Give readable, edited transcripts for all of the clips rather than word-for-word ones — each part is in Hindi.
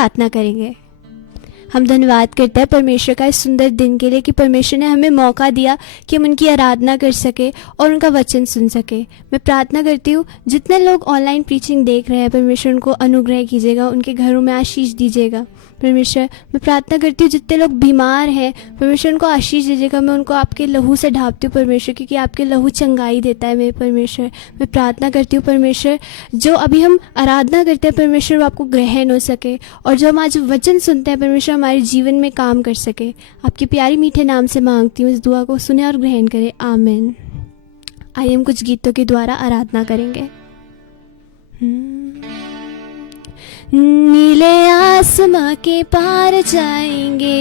प्रार्थना करेंगे। हम धन्यवाद करते हैं परमेश्वर का इस सुंदर दिन के लिए कि परमेश्वर ने हमें मौका दिया कि हम उनकी आराधना कर सके और उनका वचन सुन सके। मैं प्रार्थना करती हूँ जितने लोग ऑनलाइन प्रीचिंग देख रहे हैं, परमेश्वर उनको अनुग्रह कीजिएगा, उनके घरों में आशीष दीजिएगा। परमेश्वर मैं प्रार्थना करती हूँ जितने लोग बीमार हैं, परमेश्वर उनको आशीष दीजिएगा। मैं उनको आपके लहू से ढांपती हूँ परमेश्वर, क्योंकि आपके लहू चंगाई देता है मेरे परमेश्वर। मैं प्रार्थना करती हूँ परमेश्वर जो अभी हम आराधना करते हैं परमेश्वर वो आपको ग्रहण हो सके, और जो हम आज वचन सुनते हैं परमेश्वर हमारे जीवन में काम कर सके। आपके प्यारी मीठे नाम से मांगती हूँ, इस दुआ को सुने और ग्रहण करें, आमीन। आइए हम कुछ गीतों के द्वारा आराधना करेंगे। नीले आसमां के पार जाएंगे,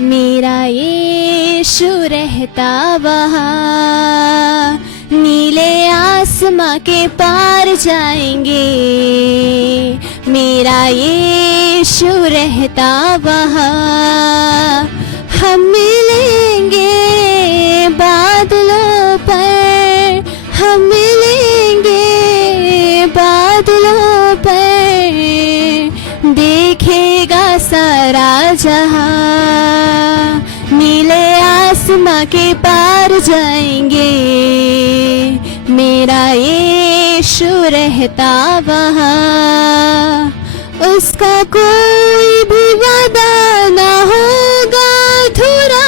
मेरा यीशु रहता वहाँ। नीले आसमां के पार जाएंगे, मेरा यीशु रहता वहाँ। हम मिलेंगे बादलों पर, हम मिलेंगे बादलों पर, देखेगा सारा जहां। नीले आसमां के पार जाएंगे, मेरा यीशु रहता वहाँ। उसका कोई भी वादा ना होगा अधूरा,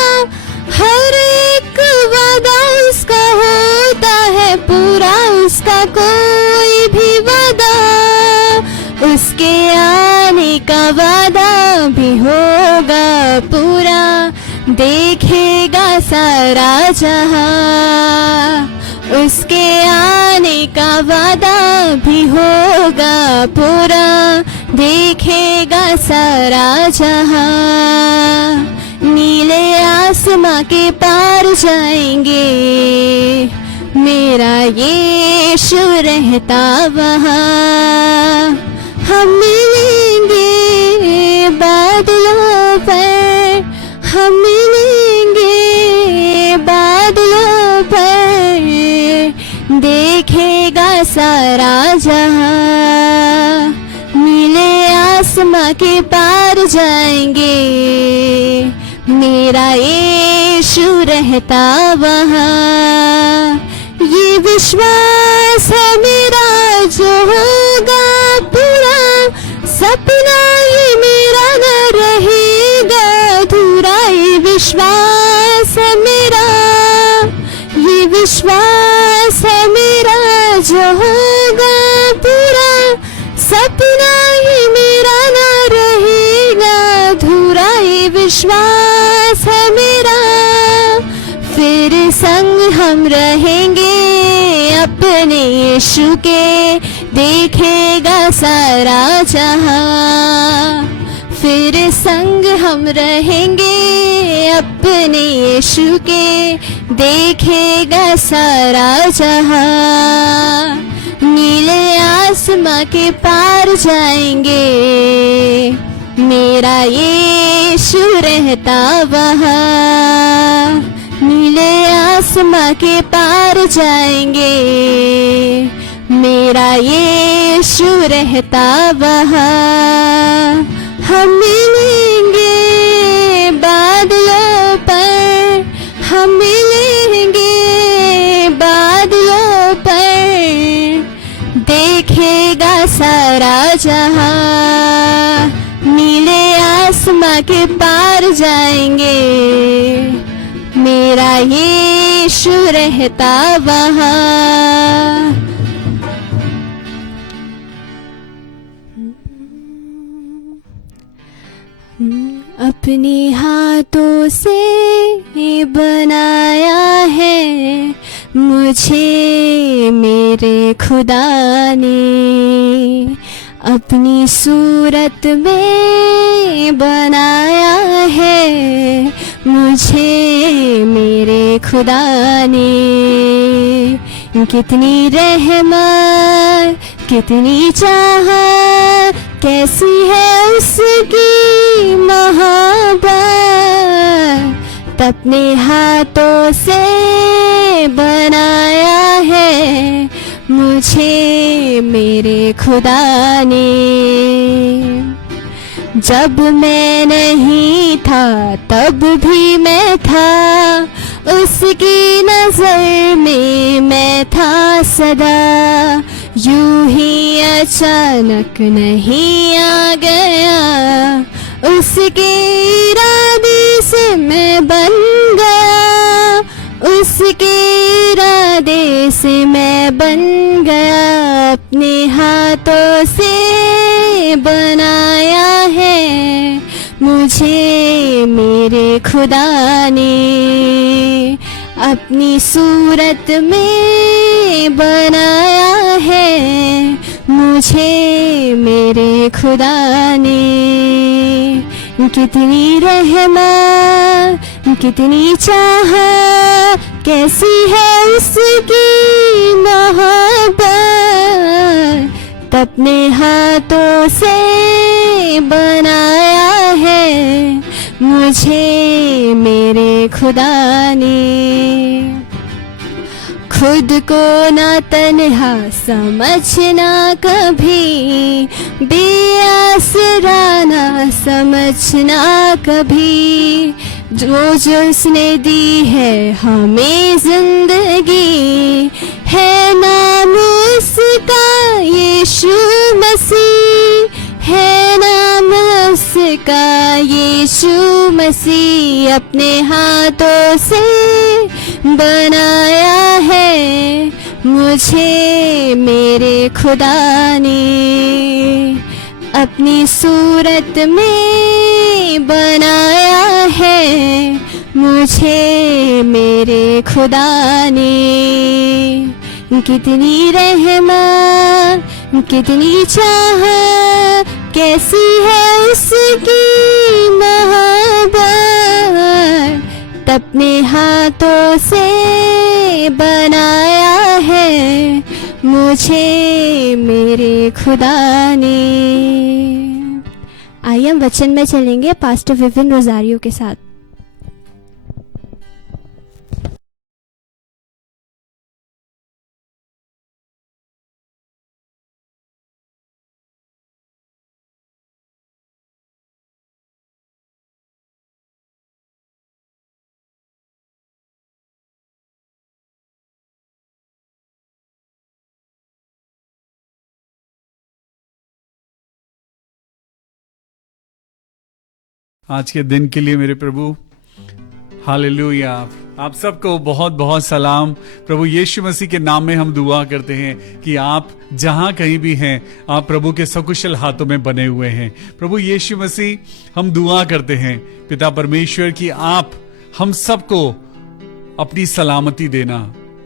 हर एक वादा उसका होता है पूरा। उसका कोई भी वादा, उसके आने का वादा भी होगा पूरा, देखेगा सारा जहां। उसके आने का वादा भी होगा पूरा, देखेगा सारा जहां। नीले आसमां के पार जाएंगे, मेरा यीशु रहता वहाँ। हम मिलेंगे बादलों पर, हम मिलेंगे बादलों पर, देखेगा सारा जहां। नीले आसमां के पार जाएंगे, मेरा यीशु रहता वहाँ। ये विश्वास है मेरा जो होगा पूरा, सपना ये मेरा न रहेगा अधूरा। ये विश्वास है मेरा, ये विश्वास है मेरा जो होगा पूरा, सपना ये मेरा न रहेगा अधूरा। ये विश्वास है मेरा, फिर संग हम रहेंगे अपने यीशु के, देखेगा सारा जहां। फिर संग हम रहेंगे अपने यीशु के, देखेगा सारा जहां। नीले आसमां के पार जाएंगे, मेरा यीशु रहता वहाँ। नीले आसमां के पार जाएंगे, मेरा यीशु रहता वहाँ। हम मिलेंगे बादलों पर, हम मिलेंगे बादलों पर, देखेगा सारा जहां। नीले आसमां के पार जाएंगे, मेरा यीशु रहता वहाँ। अपने हाथों से बनाया है मुझे मेरे खुदा ने, अपनी सूरत में बनाया है मुझे मेरे खुदा ने। कितनी रहमत कितनी चाहत, कैसी है उसकी मोहब्बत, अपने हाथों से बनाया है मुझे मेरे खुदा ने। जब मैं नहीं था तब भी मैं था, उसकी नजर में मैं था सदा। यूं ही अचानक नहीं आ गया, उसके इरादे से मैं बन गया, उसके इरादे से मैं बन गया। अपने हाथों से बनाया है मुझे मेरे खुदा ने, अपनी सूरत में बनाया है मुझे मेरे खुदा ने। कितनी रहमत कितनी चाहत, कैसी है उसकी मोहब्बत, अपने हाथों से बनाया है मुझे मेरे खुदा ने। खुद को ना तन्हा समझना कभी, बेआसरा ना समझना कभी, जो उसने दी है हमें जिंदगी, है नाम उसका यीशु मसीह, है नाम उसका यीशु मसीह। अपने हाथों से बनाया है मुझे मेरे खुदा ने, अपनी सूरत में बनाया है मुझे मेरे खुदा ने। कितनी रहमत कितनी चाहत, कैसी है उसकी मोहब्बत, अपने हाथों से बनाया है मुझे मेरे खुदा ने। आइए हम वचन में चलेंगे पास्टर विविन रोजारियो के साथ। आज के दिन के लिए मेरे प्रभु हालेलुया। आप सबको बहुत बहुत सलाम। प्रभु यीशु मसीह के नाम में हम दुआ करते हैं कि आप जहां कहीं भी हैं, आप प्रभु के सकुशल हाथों में बने हुए हैं। प्रभु यीशु मसीह हम दुआ करते हैं पिता परमेश्वर की आप हम सबको अपनी सलामती देना।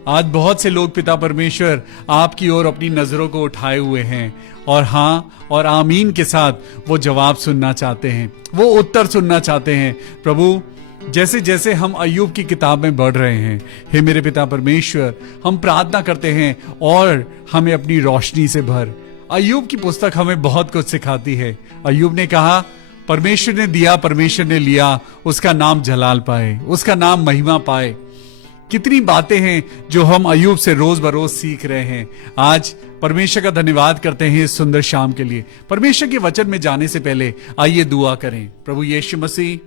आज बहुत से लोग पिता परमेश्वर आपकी ओर अपनी नजरों को उठाए हुए हैं और हाँ और आमीन के साथ वो जवाब सुनना चाहते हैं, वो उत्तर सुनना चाहते हैं। प्रभु जैसे जैसे हम अय्यूब की किताब में बढ़ रहे हैं, हे मेरे पिता परमेश्वर, हम प्रार्थना करते हैं और हमें अपनी रोशनी से भर। अय्यूब की पुस्तक हमें बहुत कुछ सिखाती है। अय्यूब ने कहा परमेश्वर ने दिया, परमेश्वर ने लिया, उसका नाम जलाल पाए, उसका नाम महिमा पाए। कितनी बातें हैं जो हम अय्यूब से रोज बरोज सीख रहे हैं। आज परमेश्वर का धन्यवाद करते हैं इस सुंदर शाम के लिए। परमेश्वर के वचन में जाने से पहले आइए दुआ करें। प्रभु यीशु मसीह,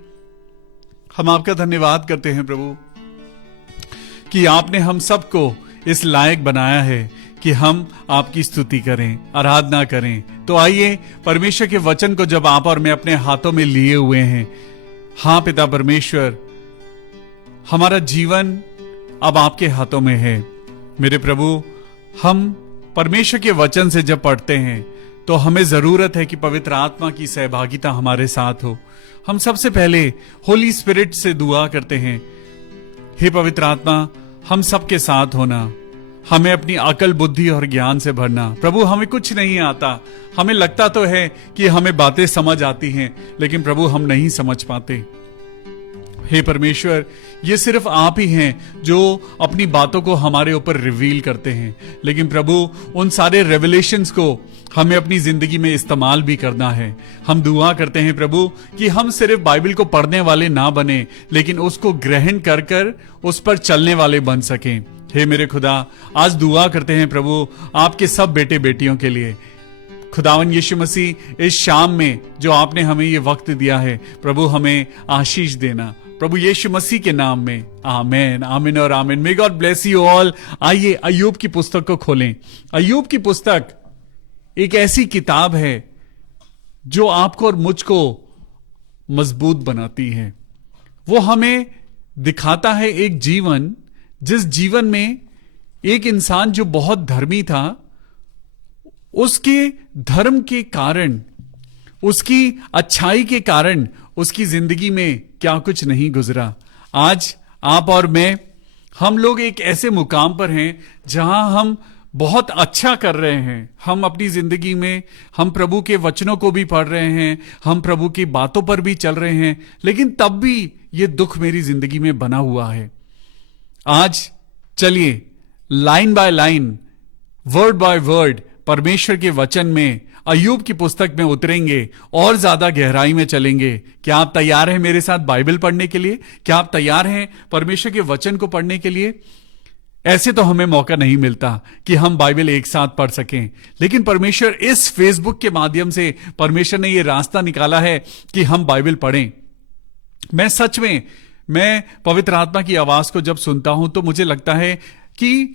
हम आपका धन्यवाद करते हैं प्रभु कि आपने हम सबको इस लायक बनाया है कि हम आपकी स्तुति करें, आराधना करें। तो आइए परमेश्वर के वचन को जब आप और मैं अपने हाथों में लिए हुए हैं, हाँ पिता परमेश्वर, हमारा जीवन अब आपके हाथों में है। मेरे प्रभु, हम परमेश्वर के वचन से जब पढ़ते हैं तो हमें जरूरत है कि पवित्र आत्मा की सहभागिता हमारे साथ हो। हम सबसे पहले होली स्पिरिट से दुआ करते हैं, हे पवित्र आत्मा, हम सबके साथ होना, हमें अपनी अकल, बुद्धि और ज्ञान से भरना। प्रभु, हमें कुछ नहीं आता, हमें लगता तो है कि हमें बातें समझ आती हैं, लेकिन प्रभु हम नहीं समझ पाते। हे परमेश्वर, ये सिर्फ आप ही हैं जो अपनी बातों को हमारे ऊपर रिवील करते हैं, लेकिन प्रभु उन सारे रेवलेशंस को हमें अपनी जिंदगी में इस्तेमाल भी करना है। हम दुआ करते हैं प्रभु कि हम सिर्फ बाइबल को पढ़ने वाले ना बने, लेकिन उसको ग्रहण कर कर उस पर चलने वाले बन सकें। हे मेरे खुदा, आज दुआ करते हैं प्रभु आपके सब बेटे बेटियों के लिए। खुदावन यीशु मसीह, इस शाम में जो आपने हमें ये वक्त दिया है प्रभु, हमें आशीष देना प्रभु यीशु मसीह के नाम में। आमीन, आमीन और आमीन। May God bless you all. आइए अय्यूब की पुस्तक को खोलें। अय्यूब की पुस्तक एक ऐसी किताब है जो आपको और मुझको मजबूत बनाती है। वो हमें दिखाता है एक जीवन, जिस जीवन में एक इंसान जो बहुत धर्मी था, उसके धर्म के कारण, उसकी अच्छाई के कारण उसकी जिंदगी में क्या कुछ नहीं गुजरा। आज आप और मैं, हम लोग एक ऐसे मुकाम पर हैं जहां हम बहुत अच्छा कर रहे हैं। हम अपनी जिंदगी में, हम प्रभु के वचनों को भी पढ़ रहे हैं, हम प्रभु की बातों पर भी चल रहे हैं, लेकिन तब भी ये दुख मेरी जिंदगी में बना हुआ है। आज चलिए line by line, word by word परमेश्वर के वचन में, अय्यूब की पुस्तक में उतरेंगे और ज्यादा गहराई में चलेंगे। क्या आप तैयार हैं मेरे साथ बाइबल पढ़ने के लिए? क्या आप तैयार हैं परमेश्वर के वचन को पढ़ने के लिए? ऐसे तो हमें मौका नहीं मिलता कि हम बाइबल एक साथ पढ़ सकें, लेकिन परमेश्वर इस फेसबुक के माध्यम से परमेश्वर ने यह रास्ता निकाला है कि हम बाइबल पढ़ें। मैं सच में, मैं पवित्र आत्मा की आवाज को जब सुनता हूं तो मुझे लगता है कि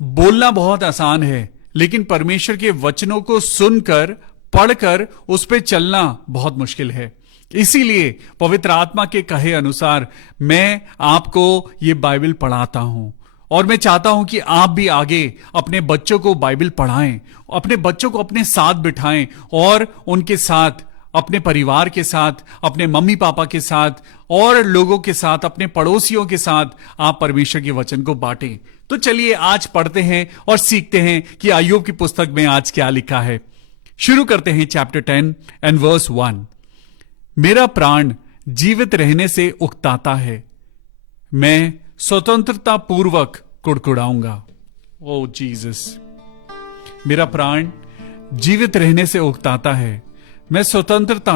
बोलना बहुत आसान है, लेकिन परमेश्वर के वचनों को सुनकर, पढ़कर उस पर चलना बहुत मुश्किल है। इसीलिए पवित्र आत्मा के कहे अनुसार मैं आपको ये बाइबल पढ़ाता हूं, और मैं चाहता हूं कि आप भी आगे अपने बच्चों को बाइबल पढ़ाएं, अपने बच्चों को अपने साथ बिठाएं और उनके साथ, अपने परिवार के साथ, अपने मम्मी पापा के साथ और लोगों के साथ, अपने पड़ोसियों के साथ आप परमेश्वर के वचन को बांटें। तो चलिए आज पढ़ते हैं और सीखते हैं कि अय्यूब की पुस्तक में आज क्या लिखा है। शुरू करते हैं चैप्टर 10 एंड वर्स 1। मेरा प्राण जीवित रहने से उकताता है, मैं स्वतंत्रता पूर्वक कुड़कुड़ाऊंगा। ओ जीसस, मेरा प्राण जीवित रहने से उकताता है, मैं स्वतंत्रता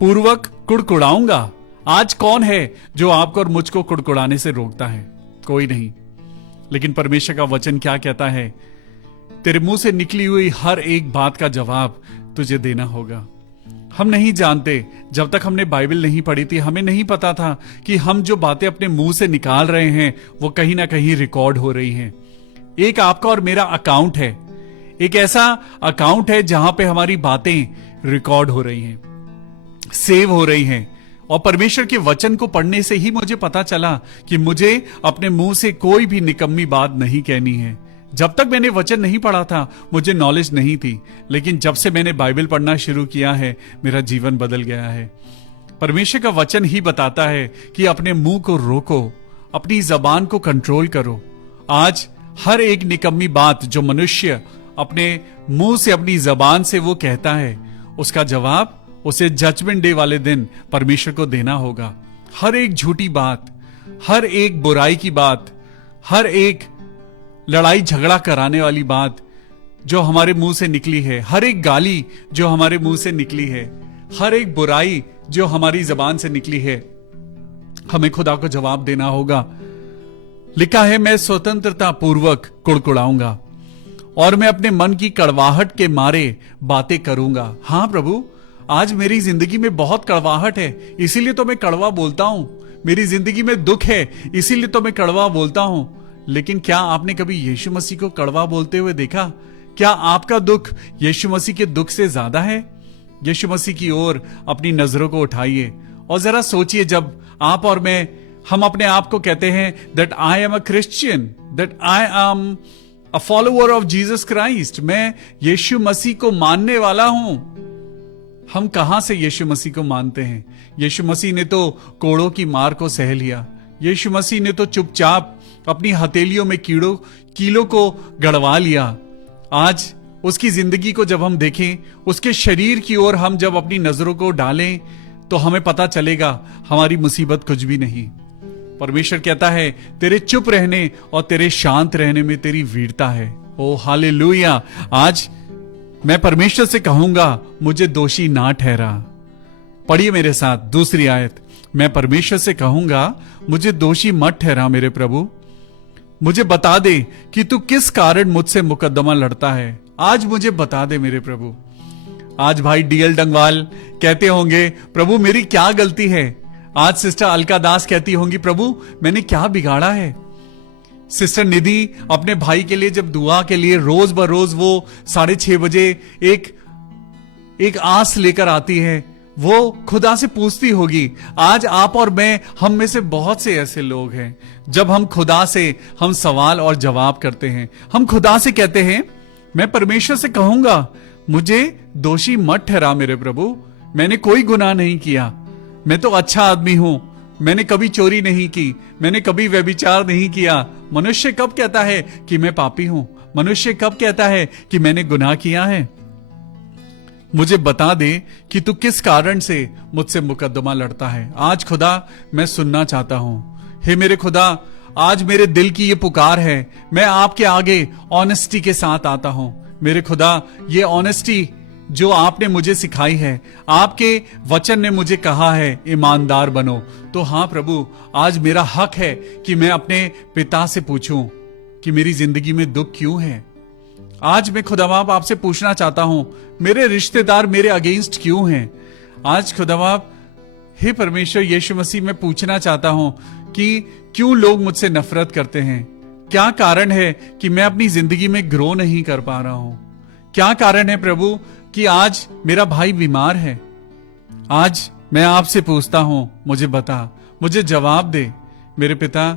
पूर्वक कुड़कुड़ाऊंगा। आज कौन है जो आपको और मुझको कुड़कुड़ाने से रोकता है? कोई नहीं। लेकिन परमेश्वर का वचन क्या कहता है? तेरे मुंह से निकली हुई हर एक बात का जवाब तुझे देना होगा। हम नहीं जानते, जब तक हमने बाइबल नहीं पढ़ी थी हमें नहीं पता था कि हम जो बातें अपने मुंह से निकाल रहे हैं वो कहीं ना कहीं रिकॉर्ड हो रही हैं। एक आपका और मेरा अकाउंट है, एक ऐसा अकाउंट है जहां पे हमारी बातें रिकॉर्ड हो रही हैं, सेव हो रही हैं। और परमेश्वर के वचन को पढ़ने से ही मुझे पता चला कि मुझे अपने मुंह से कोई भी निकम्मी बात नहीं कहनी है। जब तक मैंने वचन नहीं पढ़ा था मुझे नॉलेज नहीं थी, लेकिन जब से मैंने बाइबल पढ़ना शुरू किया है मेरा जीवन बदल गया है। परमेश्वर का वचन ही बताता है कि अपने मुंह को रोको, अपनी जबान को कंट्रोल करो। आज हर एक निकम्मी बात जो मनुष्य अपने मुंह से, अपनी जबान से वो कहता है, उसका जवाब उसे जजमेंट डे वाले दिन परमेश्वर को देना होगा। हर एक झूठी बात, हर एक बुराई की बात, हर एक लड़ाई झगड़ा कराने वाली बात जो हमारे मुंह से निकली है, हर एक गाली जो हमारे मुंह से निकली है, हर एक बुराई जो हमारी जबान से निकली है, हमें खुदा को जवाब देना होगा। लिखा है, मैं स्वतंत्रता पूर्वक कुड़कुड़ाऊंगा और मैं अपने मन की कड़वाहट के मारे बातें करूंगा। हाँ प्रभु, आज मेरी जिंदगी में बहुत कड़वाहट है, इसीलिए तो मैं कड़वा बोलता हूं। मेरी जिंदगी में दुख है, इसीलिए तो मैं कड़वा बोलता हूं। लेकिन क्या आपने कभी यीशु मसीह को कड़वा बोलते हुए देखा? क्या आपका दुख यीशु मसीह के दुख से ज्यादा है? यीशु मसीह की ओर अपनी नजरों को उठाइए और जरा सोचिए, जब आप और मैं, हम अपने आप को कहते हैं that I am a Christian, that I am a follower of Jesus Christ, मैं यीशु मसीह को मानने वाला हूं। हम कहां से यीशु मसीह को मानते हैं? यीशु मसीह ने तो कोड़ों की मार को सह लिया। यीशु मसीह ने तो चुपचाप अपनी हथेलियों में कीलों को गड़वा लिया। आज उसकी जिंदगी को जब हम देखें, उसके शरीर की ओर हम जब अपनी नजरों को डालें, तो हमें पता चलेगा हमारी मुसीबत कुछ भी नहीं। परमेश्वर कहता है, तेरे चुप रहने और तेरे शांत रहने में तेरी वीरता है। ओ हालेलुया। आज मैं परमेश्वर से कहूंगा, मुझे दोषी ना ठहरा। पढ़िए मेरे साथ दूसरी आयत। मैं परमेश्वर से कहूंगा, मुझे दोषी मत ठहरा मेरे प्रभु। मुझे बता दे कि तू किस कारण मुझसे मुकदमा लड़ता है। आज मुझे बता दे मेरे प्रभु, आज भाई डीएल डंगवाल कहते होंगे, प्रभु मेरी क्या गलती है। आज सिस्टर अलका दास कहती होंगी, प्रभु मैंने क्या बिगाड़ा है। सिस्टर निधि अपने भाई के लिए जब दुआ के लिए रोज बरोज वो 6:30 बजे एक आस लेकर आती है, वो खुदा से पूछती होगी। आज आप और मैं, हम में से बहुत से ऐसे लोग हैं, जब हम खुदा से हम सवाल और जवाब करते हैं, हम खुदा से कहते हैं, मैं परमेश्वर से कहूंगा मुझे दोषी मत ठहरा मेरे प्रभु, मैंने कोई गुनाह नहीं किया, मैं तो अच्छा आदमी हूं, मैंने कभी चोरी नहीं की, मैंने कभी व्यभिचार नहीं किया। मनुष्य कब कहता है कि मैं पापी हूं? मनुष्य कब कहता है कि मैंने गुनाह किया है? मुझे बता दे कि तू किस कारण से मुझसे मुकद्दमा लड़ता है। आज खुदा मैं सुनना चाहता हूं। हे मेरे खुदा, आज मेरे दिल की ये पुकार है, मैं आपके आगे ऑनेस्टी के साथ आता हूं। मेरे खुदा, ये ऑनेस्टी जो आपने मुझे सिखाई है, आपके वचन ने मुझे कहा है ईमानदार बनो, तो हाँ प्रभु, आज मेरा हक है कि मैं अपने पिता से पूछूं कि मेरी जिंदगी में दुख क्यों है। आज मैं खुदाबाप आपसे पूछना चाहता हूं, मेरे रिश्तेदार मेरे अगेंस्ट क्यों हैं। आज खुदाबाप, हे परमेश्वर यीशु मसीह, मैं पूछना चाहता हूं कि क्यों लोग मुझसे नफरत करते हैं। क्या कारण है कि मैं अपनी जिंदगी में ग्रो नहीं कर पा रहा हूं। क्या कारण है प्रभु कि आज मेरा भाई बीमार है। आज मैं आपसे पूछता हूं, मुझे बता, मुझे जवाब दे मेरे पिता।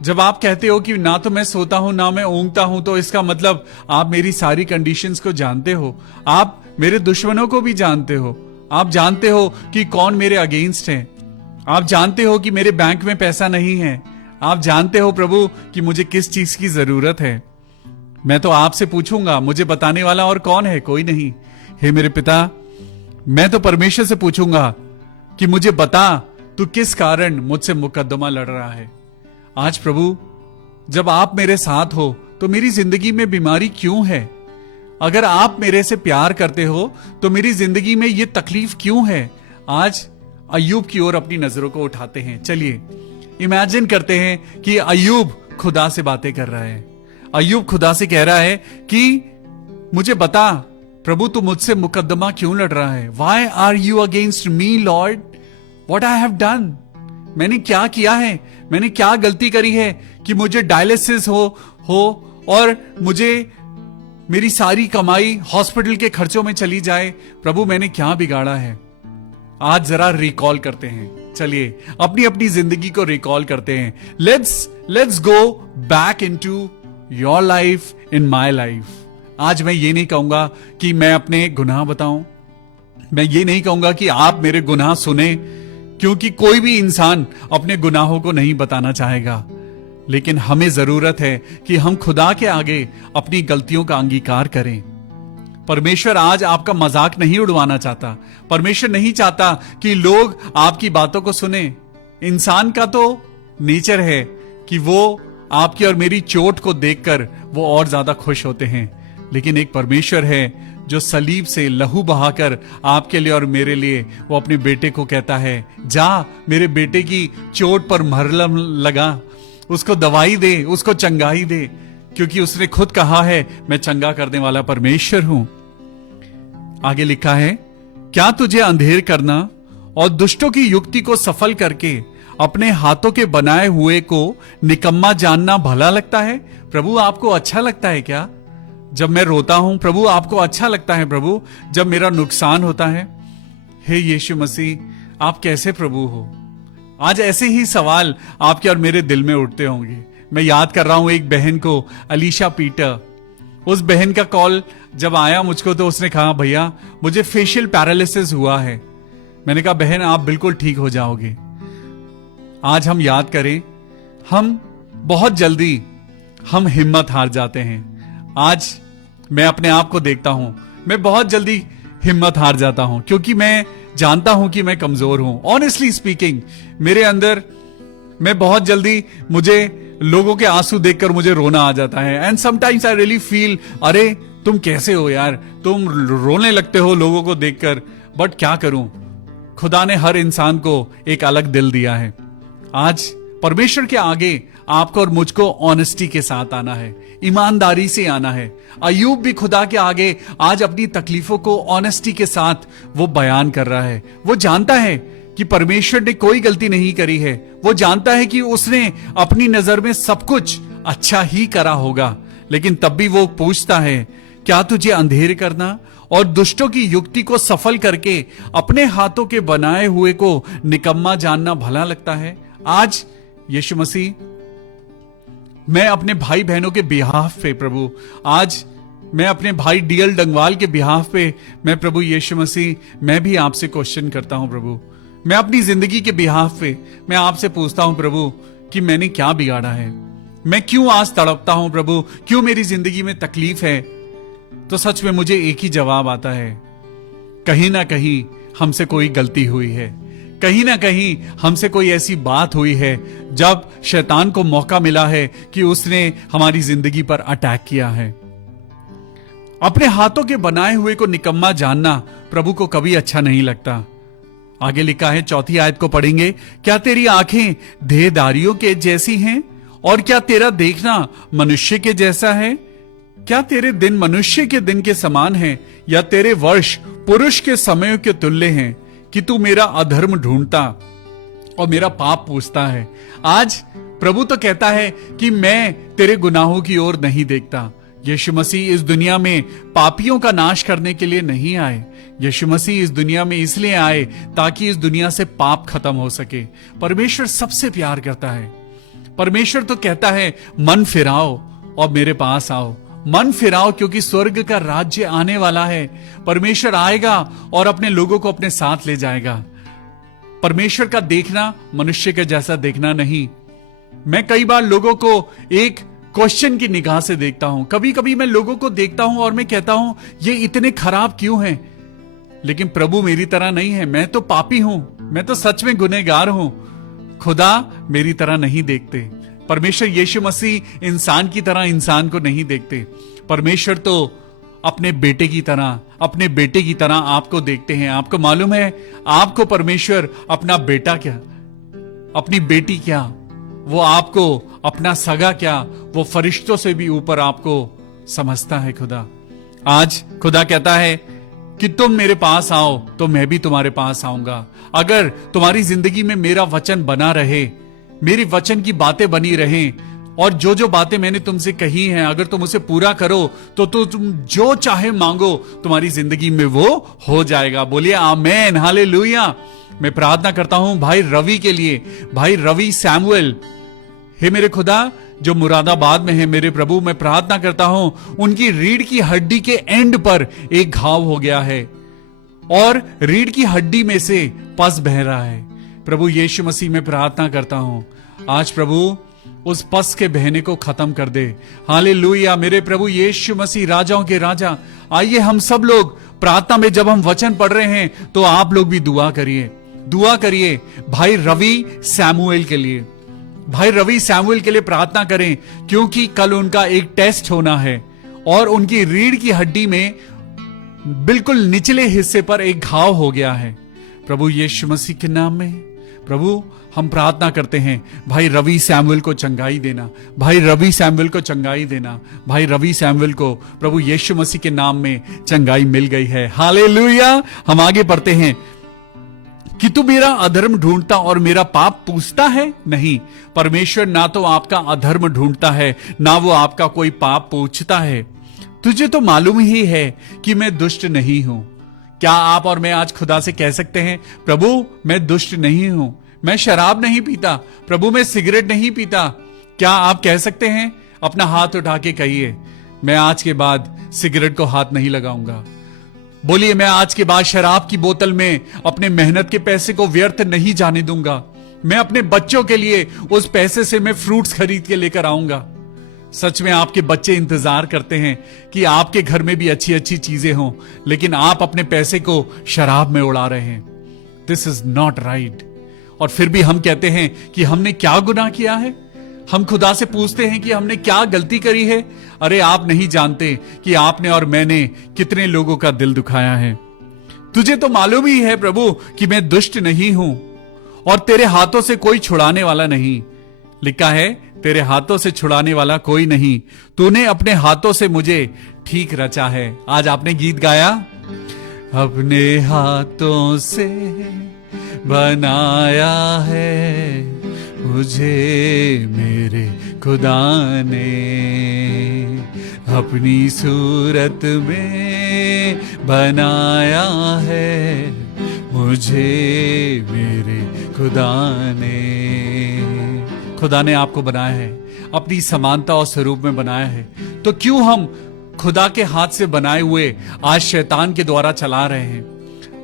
जब आप कहते हो कि ना तो मैं सोता हूं ना मैं ऊँगता हूं, तो इसका मतलब आप मेरी सारी कंडीशंस को जानते हो, आप मेरे दुश्मनों को भी जानते हो, आप जानते हो कि कौन मेरे अगेंस्ट है, आप जानते हो कि मेरे बैंक में पैसा नहीं है, आप जानते हो प्रभु कि मुझे किस चीज की जरूरत है। मैं तो आपसे पूछूंगा, मुझे बताने वाला और कौन है? कोई नहीं। हे मेरे पिता, मैं तो परमेश्वर से पूछूंगा कि मुझे बता, तू किस कारण मुझसे मुकद्दमा लड़ रहा है। आज प्रभु, जब आप मेरे साथ हो तो मेरी जिंदगी में बीमारी क्यों है? अगर आप मेरे से प्यार करते हो तो मेरी जिंदगी में ये तकलीफ क्यों है? आज अय्यूब की ओर अपनी नजरों को उठाते हैं। चलिए इमेजिन करते हैं कि अय्यूब खुदा से बातें कर रहा है। अय्यूब खुदा से कह रहा है कि मुझे बता प्रभु, तू मुझसे मुकद्दमा क्यों लड़ रहा है? Why are you against me, Lord? What I have done? मैंने क्या किया है? मैंने क्या गलती करी है कि मुझे डायलिसिस हो और मुझे मेरी सारी कमाई हॉस्पिटल के खर्चों में चली जाए? प्रभु, मैंने क्या बिगाड़ा है? आज जरा रिकॉल करते हैं। चलिए अपनी अपनी जिंदगी को रिकॉल करते हैं। Let's go back into your life in my life. आज मैं ये नहीं कहूंगा कि मैं अपने गुनाह बताऊं, मैं ये नहीं कहूंगा कि आप मेरे गुनाह सुने, क्योंकि कोई भी इंसान अपने गुनाहों को नहीं बताना चाहेगा। लेकिन हमें जरूरत है कि हम खुदा के आगे अपनी गलतियों का अंगीकार करें। परमेश्वर आज आपका मजाक नहीं उड़वाना चाहता। परमेश्वर नहीं चाहता कि लोग आपकी बातों को सुने। इंसान का तो नेचर है कि वो आपकी और मेरी चोट को देखकर वो और ज्यादा खुश होते हैं, लेकिन एक परमेश्वर है जो सलीब से लहू बहाकर आपके लिए और मेरे लिए वो अपने बेटे को कहता है, जा मेरे बेटे की चोट पर मरहम लगा, उसको दवाई दे, उसको चंगाई दे, क्योंकि उसने खुद कहा है मैं चंगा करने वाला परमेश्वर हूं। आगे लिखा है, क्या तुझे अंधेर करना और दुष्टों की युक्ति को सफल करके अपने हाथों के बनाए हुए को निकम्मा जानना भला लगता है? प्रभु, आपको अच्छा लगता है क्या जब मैं रोता हूं? प्रभु, आपको अच्छा लगता है प्रभु जब मेरा नुकसान होता है? हे यीशु मसीह, आप कैसे प्रभु हो? आज ऐसे ही सवाल आपके और मेरे दिल में उठते होंगे। मैं याद कर रहा हूं एक बहन को, अलीशा पीटर। उस बहन का कॉल जब आया मुझको तो उसने कहा, भैया मुझे फेशियल पैरालिसिस हुआ है। मैंने कहा, बहन आप बिल्कुल ठीक हो जाओगे। आज हम याद करें, हम बहुत जल्दी हम हिम्मत हार जाते हैं। आज मैं अपने आप को देखता हूं, मैं बहुत जल्दी हिम्मत हार जाता हूं, क्योंकि मैं जानता हूं कि मैं कमजोर हूं। ऑनेस्टली स्पीकिंग, मेरे अंदर मैं बहुत जल्दी, मुझे लोगों के आंसू देखकर मुझे रोना आ जाता है। And sometimes I really feel, अरे तुम कैसे हो यार, तुम रोने लगते हो लोगों को देखकर। बट क्या करूं, खुदा ने हर इंसान को एक अलग दिल दिया है। आज परमेश्वर के आगे आपको और मुझको ऑनेस्टी के साथ आना है, ईमानदारी से आना है। अय्यूब भी खुदा के आगे आज अपनी तकलीफों को ऑनेस्टी के साथ वो बयान कर रहा है। वो जानता है कि परमेश्वर ने कोई गलती नहीं करी है। वो जानता है कि उसने अपनी नजर में सब कुछ अच्छा ही करा होगा, लेकिन तब भी वो पूछता है, क्या तुझे अंधेर करना और दुष्टों की युक्ति को सफल करके अपने हाथों के बनाए हुए को निकम्मा जानना भला लगता है? आज यीशु मसीह, मैं अपने भाई बहनों के बिहाफ पे प्रभु, आज मैं अपने भाई डीएल डंगवाल के बिहाफ पे, मैं प्रभु यीशु मसीह, मैं भी आपसे क्वेश्चन करता हूं प्रभु। मैं अपनी जिंदगी के बिहाफ पे मैं आपसे पूछता हूं प्रभु कि मैंने क्या बिगाड़ा है, मैं क्यों आज तड़पता हूं प्रभु, क्यों मेरी जिंदगी में तकलीफ है? तो सच में मुझे एक ही जवाब आता है, कहीं ना कहीं हमसे कोई गलती हुई है, कहीं ना कहीं हमसे कोई ऐसी बात हुई है जब शैतान को मौका मिला है कि उसने हमारी जिंदगी पर अटैक किया है। अपने हाथों के बनाए हुए को निकम्मा जानना प्रभु को कभी अच्छा नहीं लगता। आगे लिखा है, 4 आयत को पढ़ेंगे, क्या तेरी आंखें देहधारियों के जैसी हैं और क्या तेरा देखना मनुष्य के जैसा है? क्या तेरे दिन मनुष्य के दिन के समान हैं या तेरे वर्ष पुरुष के समय के तुल्य हैं कि तू मेरा अधर्म ढूंढता और मेरा पाप पूछता है? आज प्रभु तो कहता है कि मैं तेरे गुनाहों की ओर नहीं देखता। यीशु मसीह इस दुनिया में पापियों का नाश करने के लिए नहीं आए। यीशु मसीह इस दुनिया में इसलिए आए ताकि इस दुनिया से पाप खत्म हो सके। परमेश्वर सबसे प्यार करता है। परमेश्वर तो कहता है, मन फिराओ और मेरे पास आओ। मन फिराओ क्योंकि स्वर्ग का राज्य आने वाला है। परमेश्वर आएगा और अपने लोगों को अपने साथ ले जाएगा। परमेश्वर का देखना मनुष्य के जैसा देखना नहीं। मैं कई बार लोगों को एक क्वेश्चन की निगाह से देखता हूं। कभी कभी मैं लोगों को देखता हूं और मैं कहता हूं, ये इतने खराब क्यों हैं? लेकिन प्रभु मेरी तरह नहीं है। मैं तो पापी हूं, मैं तो सच में गुनहगार हूं। खुदा मेरी तरह नहीं देखते। परमेश्वर यीशु मसीह इंसान की तरह इंसान को नहीं देखते। परमेश्वर तो अपने बेटे की तरह, अपने बेटे की तरह आपको देखते हैं। आपको मालूम है, आपको परमेश्वर अपना बेटा क्या, अपनी बेटी क्या, वो आपको अपना सगा क्या, वो फरिश्तों से भी ऊपर आपको समझता है खुदा। आज खुदा कहता है कि तुम मेरे पास आओ तो मैं भी तुम्हारे पास आऊंगा। अगर तुम्हारी जिंदगी में मेरा वचन बना रहे, मेरी वचन की बातें बनी रहें, और जो जो बातें मैंने तुमसे कही हैं अगर तुम उसे पूरा करो तो तुम जो चाहे मांगो तुम्हारी जिंदगी में वो हो जाएगा। बोलिए आमेन, हालेलुया। मैं प्रार्थना करता हूं भाई रवि के लिए, भाई रवि सैमुअल, हे मेरे खुदा जो मुरादाबाद में है मेरे प्रभु, मैं प्रार्थना करता हूं उनकी रीढ़ की हड्डी के एंड पर एक घाव हो गया है और रीढ़ की हड्डी में से पस बह रहा है। प्रभु यीशु मसीह में प्रार्थना करता हूं आज प्रभु उस पस के बहने को खत्म कर दे। हालेलुया। मेरे प्रभु यीशु मसीह राजाओं के राजा, आइए हम सब लोग प्रार्थना में जब हम वचन पढ़ रहे हैं तो आप लोग भी दुआ करिए, दुआ करिए भाई रवि सैमुअल के लिए। भाई रवि सैमुअल के लिए प्रार्थना करें क्योंकि कल उनका एक टेस्ट होना है और उनकी रीढ़ की हड्डी में बिल्कुल निचले हिस्से पर एक घाव हो गया है। प्रभु यीशु मसीह के नाम में प्रभु हम प्रार्थना करते हैं, भाई रवि सैमुअल को चंगाई देना, भाई रवि सैमुअल को चंगाई देना। भाई रवि सैमुअल को प्रभु यीशु मसीह के नाम में चंगाई मिल गई है। हालेलुया। हम आगे पढ़ते हैं कि तू मेरा अधर्म ढूंढता और मेरा पाप पूछता है? नहीं, परमेश्वर ना तो आपका अधर्म ढूंढता है ना वो आपका कोई पाप पूछता है। तुझे तो मालूम ही है कि मैं दुष्ट नहीं हूं। क्या आप और मैं आज खुदा से कह सकते हैं, प्रभु मैं दुष्ट नहीं हूं, मैं शराब नहीं पीता, प्रभु मैं सिगरेट नहीं पीता? क्या आप कह सकते हैं? अपना हाथ उठा के कहिए, मैं आज के बाद सिगरेट को हाथ नहीं लगाऊंगा। बोलिए, मैं आज के बाद शराब की बोतल में अपने मेहनत के पैसे को व्यर्थ नहीं जाने दूंगा। मैं अपने बच्चों के लिए उस पैसे से मैं फ्रूट्स खरीद के लेकर आऊंगा। सच में आपके बच्चे इंतजार करते हैं कि आपके घर में भी अच्छी अच्छी चीजें हों, लेकिन आप अपने पैसे को शराब में उड़ा रहे हैं। This is not right. और फिर भी हम कहते हैं कि हमने क्या गुनाह किया है। हम खुदा से पूछते हैं कि हमने क्या गलती करी है। अरे आप नहीं जानते कि आपने और मैंने कितने लोगों का दिल दुखाया है। तुझे तो मालूम ही है प्रभु कि मैं दुष्ट नहीं हूं और तेरे हाथों से कोई छुड़ाने वाला नहीं। लिखा है, तेरे हाथों से छुड़ाने वाला कोई नहीं, तूने अपने हाथों से मुझे ठीक रचा है। आज आपने गीत गाया, अपने हाथों से बनाया है मुझे मेरे खुदा ने, अपनी सूरत में बनाया है मुझे मेरे खुदा ने। खुदा ने आपको बनाया है, अपनी समानता और स्वरूप में बनाया है, तो क्यों हम खुदा के हाथ से बनाए हुए आज शैतान के द्वारा चला रहे हैं?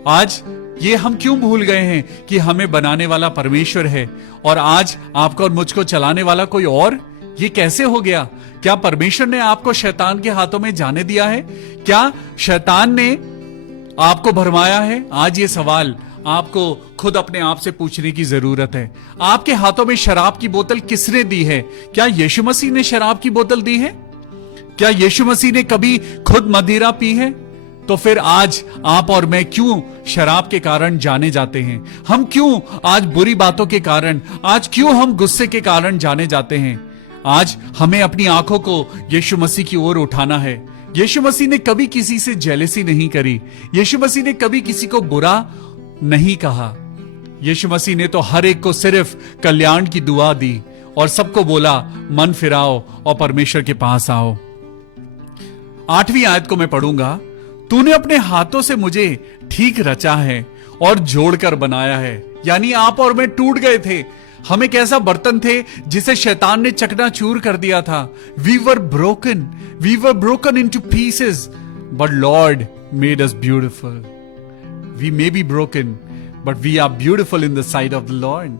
आज ये हम क्यों भूल गए हैं कि हमें बनाने वाला परमेश्वर है और आज आपको और मुझको चलाने वाला कोई और? ये कैसे हो गया? क्या परमेश्वर ने आपको शैतान के हाथों में जाने दिया है? क्या शैतान ने आपको भरमाया है? आज ये सवाल आपको खुद अपने आप से पूछने की जरूरत है। आपके हाथों में शराब की बोतल किसने दी है? क्या यीशु मसीह ने शराब की बोतल दी है? क्या यीशु मसीह ने कभी खुद मदिरा पी है? तो फिर आज आप और मैं क्यों शराब के कारण जाने जाते हैं? हम क्यों आज बुरी बातों के कारण, आज क्यों हम गुस्से के कारण जाने जाते हैं? आज हमें अपनी आंखों को यीशु मसीह की ओर उठाना है। यीशु मसीह ने कभी किसी से जेलसी नहीं करी। यीशु मसीह ने कभी किसी को बुरा नहीं कहा। यीशु मसीह ने तो हर एक को सिर्फ कल्याण की दुआ दी और सबको बोला, मन फिराओ और परमेश्वर के पास आओ। 8वीं आयत को मैं पढ़ूंगा, तूने अपने हाथों से मुझे ठीक रचा है और जोड़कर बनाया है। यानी आप और मैं टूट गए थे। हम एक ऐसा बर्तन थे जिसे शैतान ने चकनाचूर कर दिया था। We were broken into pieces, but Lord made us beautiful. We may be broken, but we are beautiful in the sight of the Lord.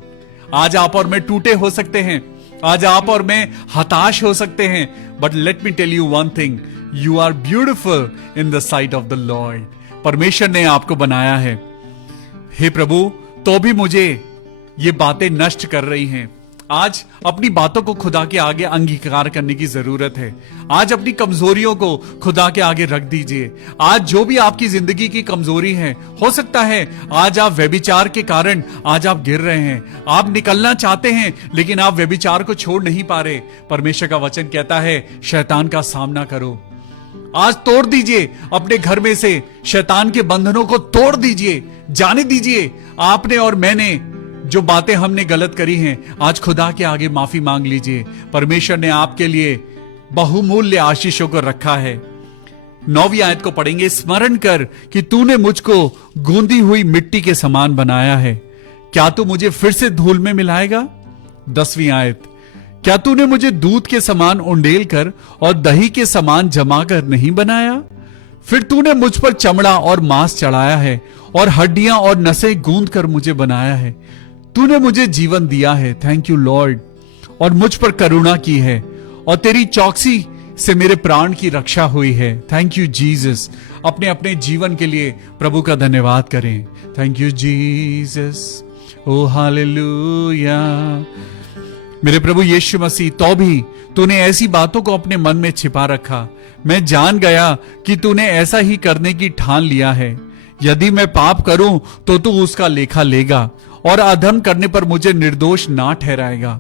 आज आप और मैं टूटे हो सकते हैं, आज आप और मैं हताश हो सकते हैं, but let me tell you one thing, you are beautiful in the sight of the Lord. परमेश्वर ने आपको बनाया है। हे प्रभु, तो भी मुझे ये बातें नष्ट कर रही हैं। आज अपनी बातों को खुदा के आगे अंगीकार करने की जरूरत है। आज अपनी कमजोरियों को खुदा के आगे रख दीजिए। आज जो भी आपकी जिंदगी की कमजोरी है, हो सकता है आज आप व्यभिचार के कारण आज आप गिर रहे हैं। आप निकलना चाहते हैं लेकिन आप व्यभिचार को छोड़ नहीं पा रहे। परमेश्वर का वचन कहता है, शैतान का सामना करो। आज तोड़ दीजिए अपने घर में से शैतान के बंधनों को, तोड़ दीजिए, जाने दीजिए। आपने और मैंने जो बातें हमने गलत करी हैं, आज खुदा के आगे माफी मांग लीजिए। परमेश्वर ने आपके लिए बहुमूल्य आशीषों को रखा है। 9वीं आयत को पढ़ेंगे, स्मरण कर कि तूने मुझको गूंदी हुई मिट्टी के समान बनाया है, क्या तू मुझे फिर से धूल में मिलाएगा? 10वीं आयत, क्या तूने मुझे दूध के समान उंडेल कर और दही के समान जमा कर नहीं बनाया? फिर तूने मुझ पर चमड़ा और मांस चढ़ाया है और हड्डियां और नसें गूंद कर मुझे बनाया है। तूने मुझे जीवन दिया है, थैंक यू लॉर्ड, और मुझ पर करुणा की है, और तेरी चौकसी से मेरे प्राण की रक्षा हुई है। Thank you Jesus. अपने अपने जीवन के लिए प्रभु का धन्यवाद करें। Thank you Jesus, oh hallelujah. मेरे प्रभु यीशु मसीह, तो भी तूने ऐसी बातों को अपने मन में छिपा रखा। मैं जान गया कि तूने ऐसा ही करने की ठान लिया है। यदि मैं पाप करूं तो तू उसका लेखा लेगा और अधर्म करने पर मुझे निर्दोष ना ठहराएगा।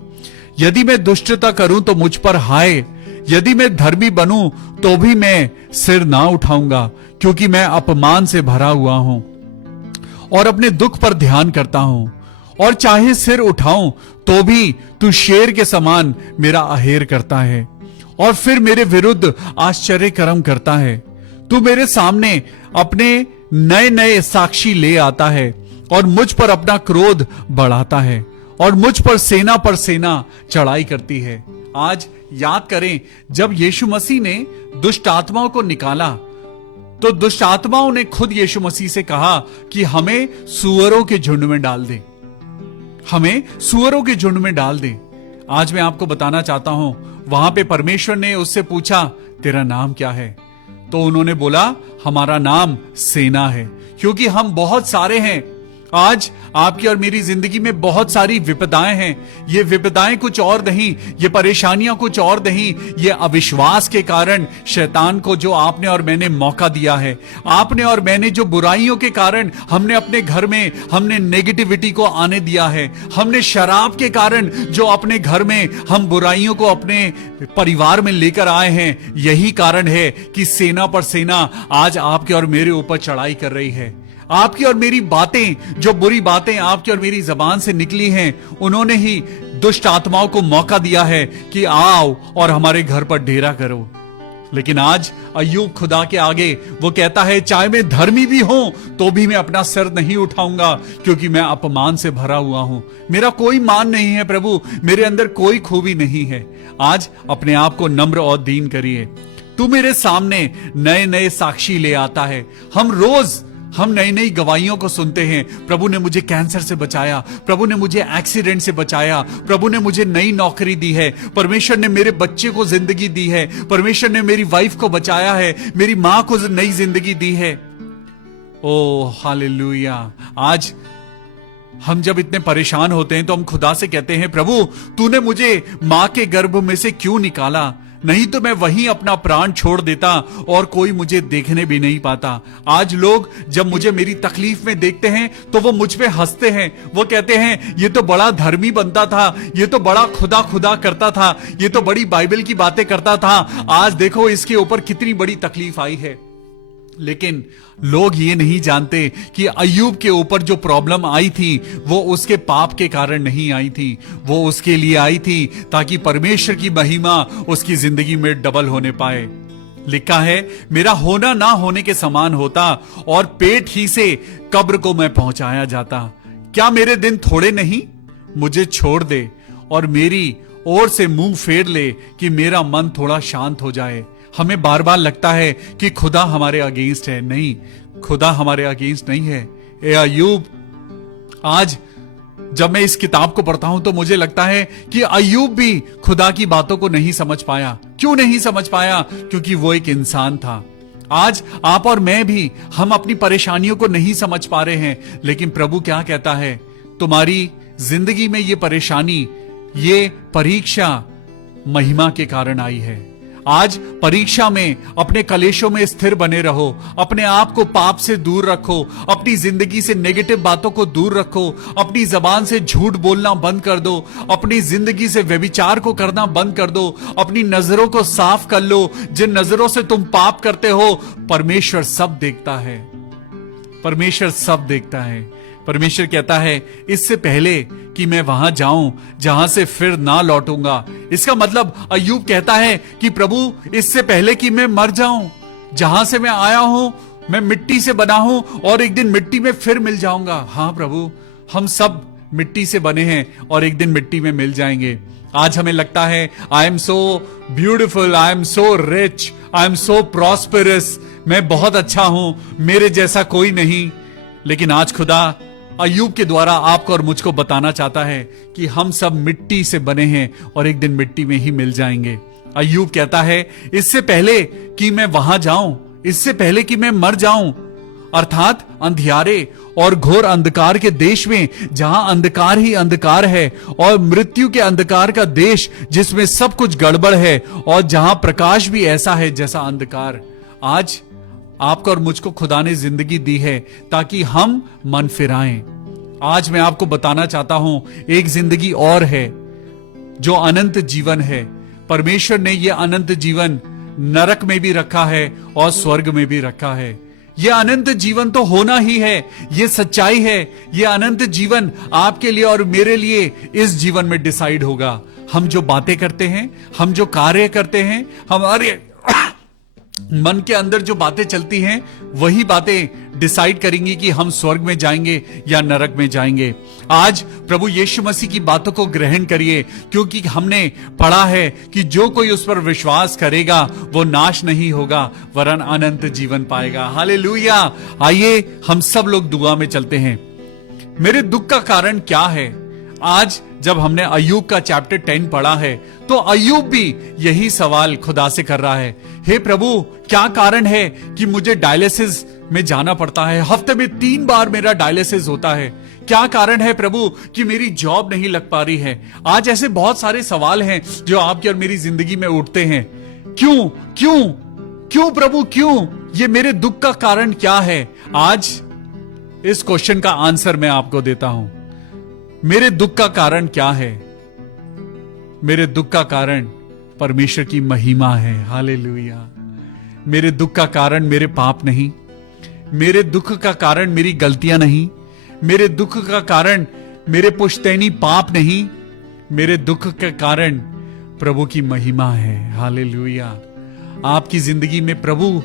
यदि मैं दुष्टता करूं तो मुझ पर हाय, यदि मैं धर्मी बनूं तो भी मैं सिर ना उठाऊंगा, क्योंकि मैं अपमान से भरा हुआ हूं और अपने दुख पर ध्यान करता हूं। और चाहे सिर उठाऊं तो भी तू शेर के समान मेरा अहेर करता है और फिर मेरे विरुद्ध आश्चर्य कर्म करता है। तू मेरे सामने अपने नए नए साक्षी ले आता है और मुझ पर अपना क्रोध बढ़ाता है और मुझ पर सेना चढ़ाई करती है। आज याद करें, जब यीशु मसीह ने दुष्ट आत्माओं को निकाला तो दुष्ट आत्माओं ने खुद यीशु मसीह से कहा कि हमें सुअरों के झुंड में डाल दे, हमें सुअरों के झुंड में डाल दे। आज मैं आपको बताना चाहता हूं, वहां पे परमेश्वर ने उससे पूछा, तेरा नाम क्या है? तो उन्होंने बोला, हमारा नाम सेना है, क्योंकि हम बहुत सारे हैं। आज आपकी और मेरी जिंदगी में बहुत सारी विपदाएं हैं। ये विपदाएं कुछ और नहीं, ये परेशानियां कुछ और नहीं, ये अविश्वास के कारण शैतान को जो आपने और मैंने मौका दिया है, आपने और मैंने जो बुराइयों के कारण हमने अपने घर में हमने नेगेटिविटी को आने दिया है, हमने शराब के कारण जो अपने घर में हम बुराइयों को अपने परिवार में लेकर आए हैं, यही कारण है कि सेना पर सेना आज आपके और मेरे ऊपर चढ़ाई कर रही है। आपकी और मेरी बातें, जो बुरी बातें आपकी और मेरी जबान से निकली हैं, उन्होंने ही दुष्ट आत्माओं को मौका दिया है कि आओ और हमारे घर पर डेरा करो। लेकिन आज अय्यूब खुदा के आगे वो कहता है, चाहे मैं धर्मी भी हूं तो भी मैं अपना सर नहीं उठाऊंगा, क्योंकि मैं अपमान से भरा हुआ हूं। मेरा कोई मान नहीं है प्रभु, मेरे अंदर कोई खूबी नहीं है। आज अपने आप को नम्र और दीन करिए। तू मेरे सामने नए नए साक्षी ले आता है। हम नई नई गवाहियों को सुनते हैं। प्रभु ने मुझे कैंसर से बचाया, प्रभु ने मुझे एक्सीडेंट से बचाया, प्रभु ने मुझे नई नौकरी दी है, परमेश्वर ने मेरे बच्चे को जिंदगी दी है, परमेश्वर ने मेरी वाइफ को बचाया है, मेरी मां को नई जिंदगी दी है। ओ हालेलुया। आज हम जब इतने परेशान होते हैं तो हम खुदा से कहते हैं, प्रभु तूने मुझे मां के गर्भ में से क्यों निकाला? नहीं तो मैं वहीं अपना प्राण छोड़ देता और कोई मुझे देखने भी नहीं पाता। आज लोग जब मुझे मेरी तकलीफ में देखते हैं तो वो मुझ पे हंसते हैं। वो कहते हैं, ये तो बड़ा धर्मी बनता था, ये तो बड़ा खुदा खुदा करता था, ये तो बड़ी बाइबल की बातें करता था, आज देखो इसके ऊपर कितनी बड़ी तकलीफ आई है। लेकिन लोग ये नहीं जानते कि अय्यूब के ऊपर जो प्रॉब्लम आई थी वो उसके पाप के कारण नहीं आई थी, वो उसके लिए आई थी ताकि परमेश्वर की महिमा उसकी जिंदगी में डबल होने पाए। लिखा है, मेरा होना ना होने के समान होता और पेट ही से कब्र को मैं पहुंचाया जाता। क्या मेरे दिन थोड़े नहीं? मुझे छोड़ दे और मेरी ओर से मुंह फेर ले कि मेरा मन थोड़ा शांत हो जाए। हमें बार बार लगता है कि खुदा हमारे अगेंस्ट है। नहीं, खुदा हमारे अगेंस्ट नहीं है। ए अय्यूब, आज जब मैं इस किताब को पढ़ता हूं तो मुझे लगता है कि अय्यूब भी खुदा की बातों को नहीं समझ पाया। क्यों नहीं समझ पाया? क्योंकि वो एक इंसान था। आज आप और मैं भी, हम अपनी परेशानियों को नहीं समझ पा रहे हैं, लेकिन प्रभु क्या कहता है, तुम्हारी जिंदगी में ये परेशानी, ये परीक्षा महिमा के कारण आई है। आज परीक्षा में अपने कलेशों में स्थिर बने रहो, अपने आप को पाप से दूर रखो, अपनी जिंदगी से नेगेटिव बातों को दूर रखो, अपनी जबान से झूठ बोलना बंद कर दो, अपनी जिंदगी से व्यभिचार को करना बंद कर दो, अपनी नजरों को साफ कर लो। जिन नजरों से तुम पाप करते हो, परमेश्वर सब देखता है, परमेश्वर सब देखता है। परमेश्वर कहता है, इससे पहले कि मैं वहां जाऊं जहां से फिर ना लौटूंगा। इसका मतलब अय्यूब कहता है कि प्रभु, इससे पहले कि मैं मर जाऊं, जहां से मैं आया हूं, मैं मिट्टी से बना हूं और एक दिन मिट्टी में फिर मिल जाऊंगा। हाँ प्रभु, हम सब मिट्टी से बने हैं और एक दिन मिट्टी में मिल जाएंगे। आज हमें लगता है, I am so beautiful, I am so rich, I am so prosperous, मैं बहुत अच्छा हूं, मेरे जैसा कोई नहीं। लेकिन आज खुदा अय्यूब के द्वारा आपको और मुझको बताना चाहता है कि हम सब मिट्टी से बने हैं और एक दिन मिट्टी में ही मिल जाएंगे। अय्यूब कहता है, इससे पहले कि मैं वहां जाऊं, इससे पहले कि मैं मर जाऊं, अर्थात अंधियारे और घोर अंधकार के देश में, जहां अंधकार ही अंधकार है और मृत्यु के अंधकार का देश जिसमें सब कुछ गड़बड़ है और जहां प्रकाश भी ऐसा है जैसा अंधकार। आज आपको और मुझको खुदा ने जिंदगी दी है ताकि हम मन फिराएं। आज मैं आपको बताना चाहता हूं, एक जिंदगी और है जो अनंत जीवन है। परमेश्वर ने यह अनंत जीवन नरक में भी रखा है और स्वर्ग में भी रखा है। यह अनंत जीवन तो होना ही है, यह सच्चाई है। यह अनंत जीवन आपके लिए और मेरे लिए इस जीवन में डिसाइड होगा। हम जो बातें करते हैं, हम जो कार्य करते हैं, हमारे मन के अंदर जो बातें चलती हैं, वही बातें डिसाइड करेंगी कि हम स्वर्ग में जाएंगे या नरक में जाएंगे। आज प्रभु यीशु मसीह की बातों को ग्रहण करिए, क्योंकि हमने पढ़ा है कि जो कोई उस पर विश्वास करेगा वो नाश नहीं होगा वरन अनंत जीवन पाएगा। हालेलुया। आइए हम सब लोग दुआ में चलते हैं। मेरे दुख का कारण क्या है? आज जब हमने अय्यूब का चैप्टर 10 पढ़ा है तो अय्यूब भी यही सवाल खुदा से कर रहा है, हे प्रभु, क्या कारण है कि मुझे डायलिसिस में जाना पड़ता है, हफ्ते में 3 बार मेरा डायलिसिस होता है। क्या कारण है प्रभु कि मेरी जॉब नहीं लग पा रही है? आज ऐसे बहुत सारे सवाल हैं जो आपकी और मेरी जिंदगी में उठते हैं। क्यों क्यों क्यों प्रभु, क्यों? ये मेरे दुख का कारण क्या है? आज इस क्वेश्चन का आंसर मैं आपको देता हूं। मेरे दुख का कारण क्या है? मेरे दुख का कारण परमेश्वर की महिमा है। हालेलुया। मेरे दुख का कारण मेरे पाप नहीं, मेरे दुख का कारण मेरी गलतियां नहीं, मेरे दुख का कारण मेरे पुश्तैनी पाप नहीं, मेरे दुख का कारण प्रभु की महिमा है। हालेलुया। आपकी जिंदगी में प्रभु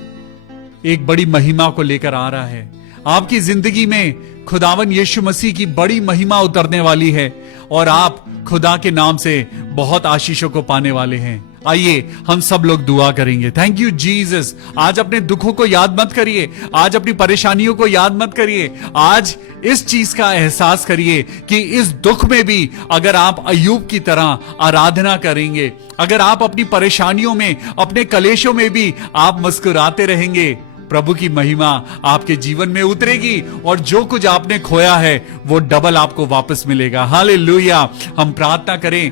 एक बड़ी महिमा को लेकर आ रहा है। आपकी जिंदगी में खुदावन यीशु मसीह की बड़ी महिमा उतरने वाली है और आप खुदा के नाम से बहुत आशीषों को पाने वाले हैं। आइए हम सब लोग दुआ करेंगे। Thank you Jesus. आज अपने दुखों को याद मत करिए, आज अपनी परेशानियों को याद मत करिए। आज इस चीज का एहसास करिए कि इस दुख में भी अगर आप अय्यूब की तरह आराधना करेंगे, अगर आप अपनी परेशानियों में, अपने कलेशों में भी आप मुस्कुराते रहेंगे, प्रभु की महिमा आपके जीवन में उतरेगी और जो कुछ आपने खोया है वो डबल आपको वापस मिलेगा। हालेलुया। हम प्रार्थना करें,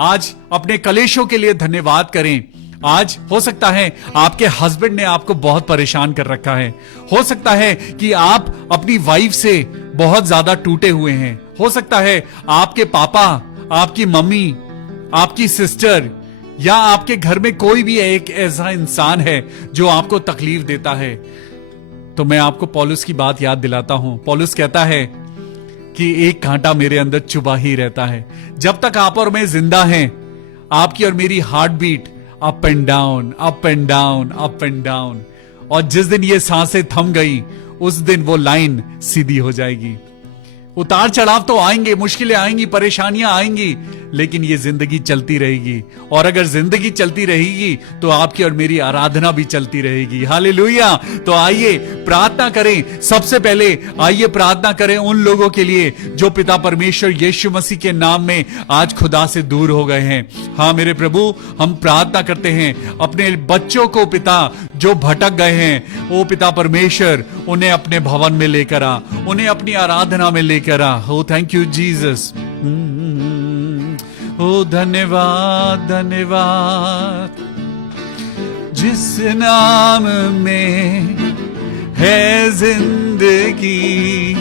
आज अपने कलेशों के लिए धन्यवाद करें। आज हो सकता है आपके हस्बैंड ने आपको बहुत परेशान कर रखा है, हो सकता है कि आप अपनी वाइफ से बहुत ज्यादा टूटे हुए हैं, हो सकता है आपके पापा, आपकी मम्मी, आपकी सिस्टर या आपके घर में कोई भी एक ऐसा इंसान है जो आपको तकलीफ देता है। तो मैं आपको पौलुस की बात याद दिलाता हूं। पौलुस कहता है कि एक कांटा मेरे अंदर चुभा ही रहता है। जब तक आप और मैं जिंदा हैं, आपकी और मेरी heart beat up and down, up and down, up and down. और जिस दिन ये सांसें थम गई, उस दिन वो लाइन सीधी हो जाएगी। उतार चढ़ाव तो आएंगे, मुश्किलें आएंगी, परेशानियां आएंगी, लेकिन ये जिंदगी चलती रहेगी। और अगर जिंदगी चलती रहेगी तो आपकी और मेरी आराधना भी चलती रहेगी। हालेलुया। तो आइए प्रार्थना करें। सबसे पहले आइए प्रार्थना करें उन लोगों के लिए जो पिता परमेश्वर यीशु मसीह के नाम में आज खुदा से दूर हो गए हैं। हाँ मेरे प्रभु, हम प्रार्थना करते हैं अपने बच्चों को पिता जो भटक गए हैं, ओ पिता परमेश्वर उन्हें अपने भवन में लेकर आ, उन्हें अपनी आराधना में लेकर आ। ओ थैंक यू जीसस। ओ धन्यवाद धन्यवाद। जिस नाम में है जिंदगी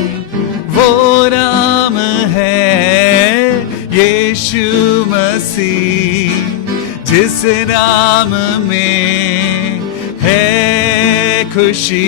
वो नाम है यीशु मसीह। जिस नाम में है खुशी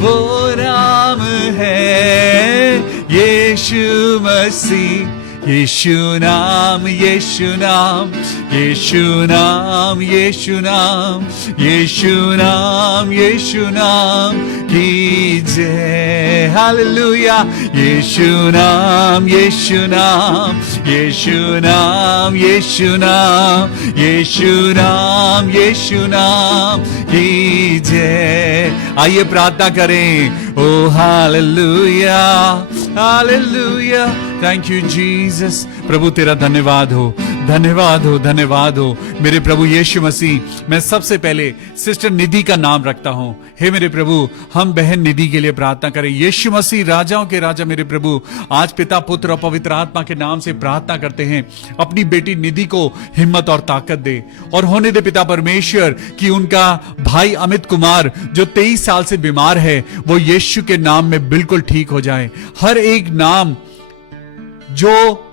वो नाम है यीशु मसीह। यीशु नाम, यीशु नाम, यीशु नाम, यीशु नाम, यीशु नाम, यीशु नाम की जय। हालेलुया। यीशु नाम, यीशु नाम, यीशु नाम, यीशु नाम, यीशु नाम, यीशु नाम की जय। आइए प्रार्थना करें। ओ hallelujah, hallelujah. Thank you Jesus. प्रभु तेरा धन्यवाद हो, धन्यवाद हो, धन्यवाद हो मेरे प्रभु यीशु मसीह। मैं सबसे पहले सिस्टर निधि का नाम रखता हूं। हे मेरे प्रभु, हम बहन निधि के लिए प्रार्थना करें। यीशु मसीह राजाओं के राजा मेरे प्रभु, आज पिता, पुत्र और पवित्र आत्मा के नाम से प्रार्थना करते हैं, अपनी बेटी निधि को हिम्मत और ताकत दे और होने दे पिता परमेश्वर कि उनका भाई अमित कुमार जो 23 साल से बीमार है वो यीशु के नाम में बिल्कुल ठीक हो जाए। हर एक नाम जो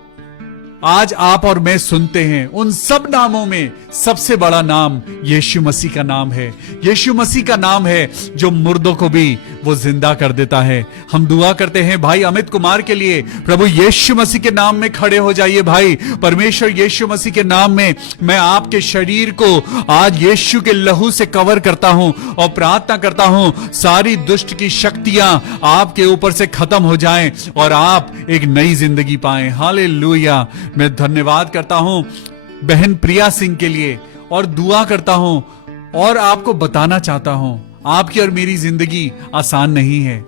आज आप और मैं सुनते हैं, उन सब नामों में सबसे बड़ा नाम यीशु मसीह का नाम है। यीशु मसीह का नाम है जो मुर्दों को भी वो जिंदा कर देता है। हम दुआ करते हैं भाई अमित कुमार के लिए। प्रभु यीशु मसीह के नाम में खड़े हो जाइए भाई। परमेश्वर यीशु मसीह के नाम में मैं आपके शरीर को आज यीशु के लहू से कवर करता हूं और प्रार्थना करता हूं सारी दुष्ट की शक्तियां आपके ऊपर से खत्म हो जाएं और आप एक नई जिंदगी पाएं। हालेलुया। मैं धन्यवाद करता हूं बहन प्रिया सिंह के लिए और दुआ करता हूं और आपको बताना चाहता हूं आपकी और मेरी जिंदगी आसान नहीं है,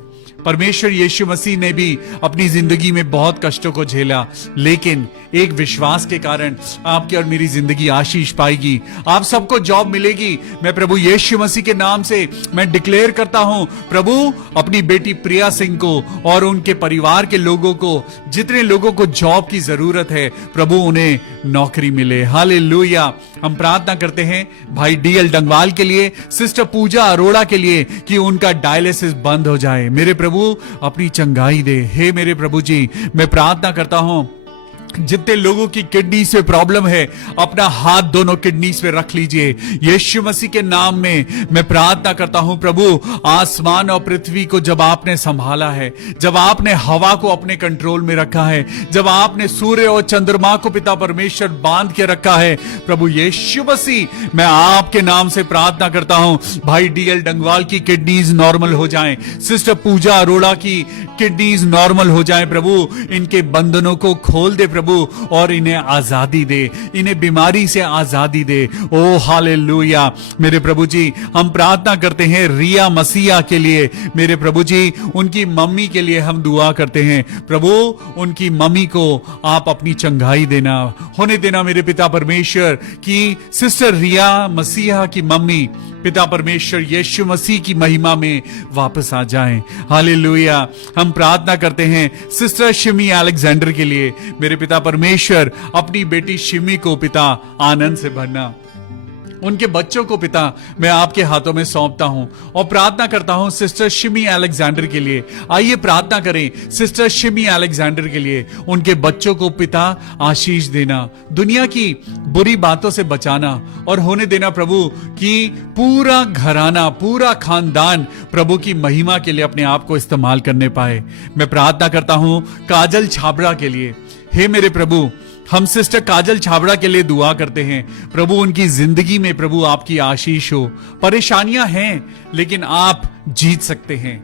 परमेश्वर यीशु मसीह ने भी अपनी जिंदगी में बहुत कष्टों को झेला, लेकिन एक विश्वास के कारण आपकी और मेरी जिंदगी आशीष पाएगी। आप सबको जॉब मिलेगी। मैं प्रभु यीशु मसीह के नाम से मैं डिक्लेयर करता हूं, प्रभु अपनी बेटी प्रिया सिंह को और उनके परिवार के लोगों को, जितने लोगों को जॉब की जरूरत है, प्रभु उन्हें नौकरी मिले। हालेलुया। हम प्रार्थना करते हैं भाई डीएल डंगवाल के लिए, सिस्टर पूजा अरोड़ा के लिए कि उनका डायलिसिस बंद हो जाए। मेरे प्रभु अपनी चंगाई दे। हे मेरे प्रभु जी, मैं प्रार्थना करता हूं जितने लोगों की किडनी से प्रॉब्लम है, अपना हाथ दोनों किडनी पे रख लीजिए। यीशु मसीह के नाम में मैं प्रार्थना करता हूं प्रभु, आसमान और पृथ्वी को जब आपने संभाला है, जब आपने हवा को अपने कंट्रोल में रखा है, जब आपने सूर्य और चंद्रमा को पिता परमेश्वर बांध के रखा है, प्रभु यीशु मसीह मैं आपके नाम से प्रार्थना करता हूं भाई डीएल डंगवाल की किडनीज नॉर्मल हो जाएं, सिस्टर पूजा अरोड़ा की किडनीज नॉर्मल हो जाएं। प्रभु इनके बंधनों को खोल दे प्रभु, और इन्हें आजादी दे, इन्हें बीमारी से आजादी दे। ओ हालेलुया। मेरे प्रभु जी, हम प्रार्थना करते हैं रिया मसीहा के लिए। मेरे प्रभु जी, उनकी मम्मी के लिए हम दुआ करते हैं। प्रभु उनकी मम्मी को आप अपनी चंगाई देना, होने देना मेरे पिता परमेश्वर, कि सिस्टर रिया मसीहा की मम्मी पिता परमेश्वर यीशु मसीह की महिमा में वापस आ जाएं। हालेलुया। हम प्रार्थना करते हैं सिस्टर शिमी अलेक्जेंडर के लिए। मेरे पिता परमेश्वर अपनी बेटी शिमी को पिता आनंद से भरना, उनके बच्चों को पिता मैं आपके हाथों में सौंपता हूं और प्रार्थना करता हूं सिस्टर शिमी अलेक्जेंडर के लिए। आइए प्रार्थना करें सिस्टर शिमी अलेक्जेंडर के लिए। उनके बच्चों को पिता आशीष देना, दुनिया की बुरी बातों से बचाना और होने देना प्रभु कि पूरा घराना, पूरा खानदान प्रभु की महिमा के लिए अपने आप को इस्तेमाल करने पाए। मैं प्रार्थना करता हूं काजल छाबड़ा के लिए। हे मेरे प्रभु, हम सिस्टर काजल छाबड़ा के लिए दुआ करते हैं। प्रभु उनकी जिंदगी में प्रभु आपकी आशीष हो। परेशानियां हैं लेकिन आप जीत सकते हैं।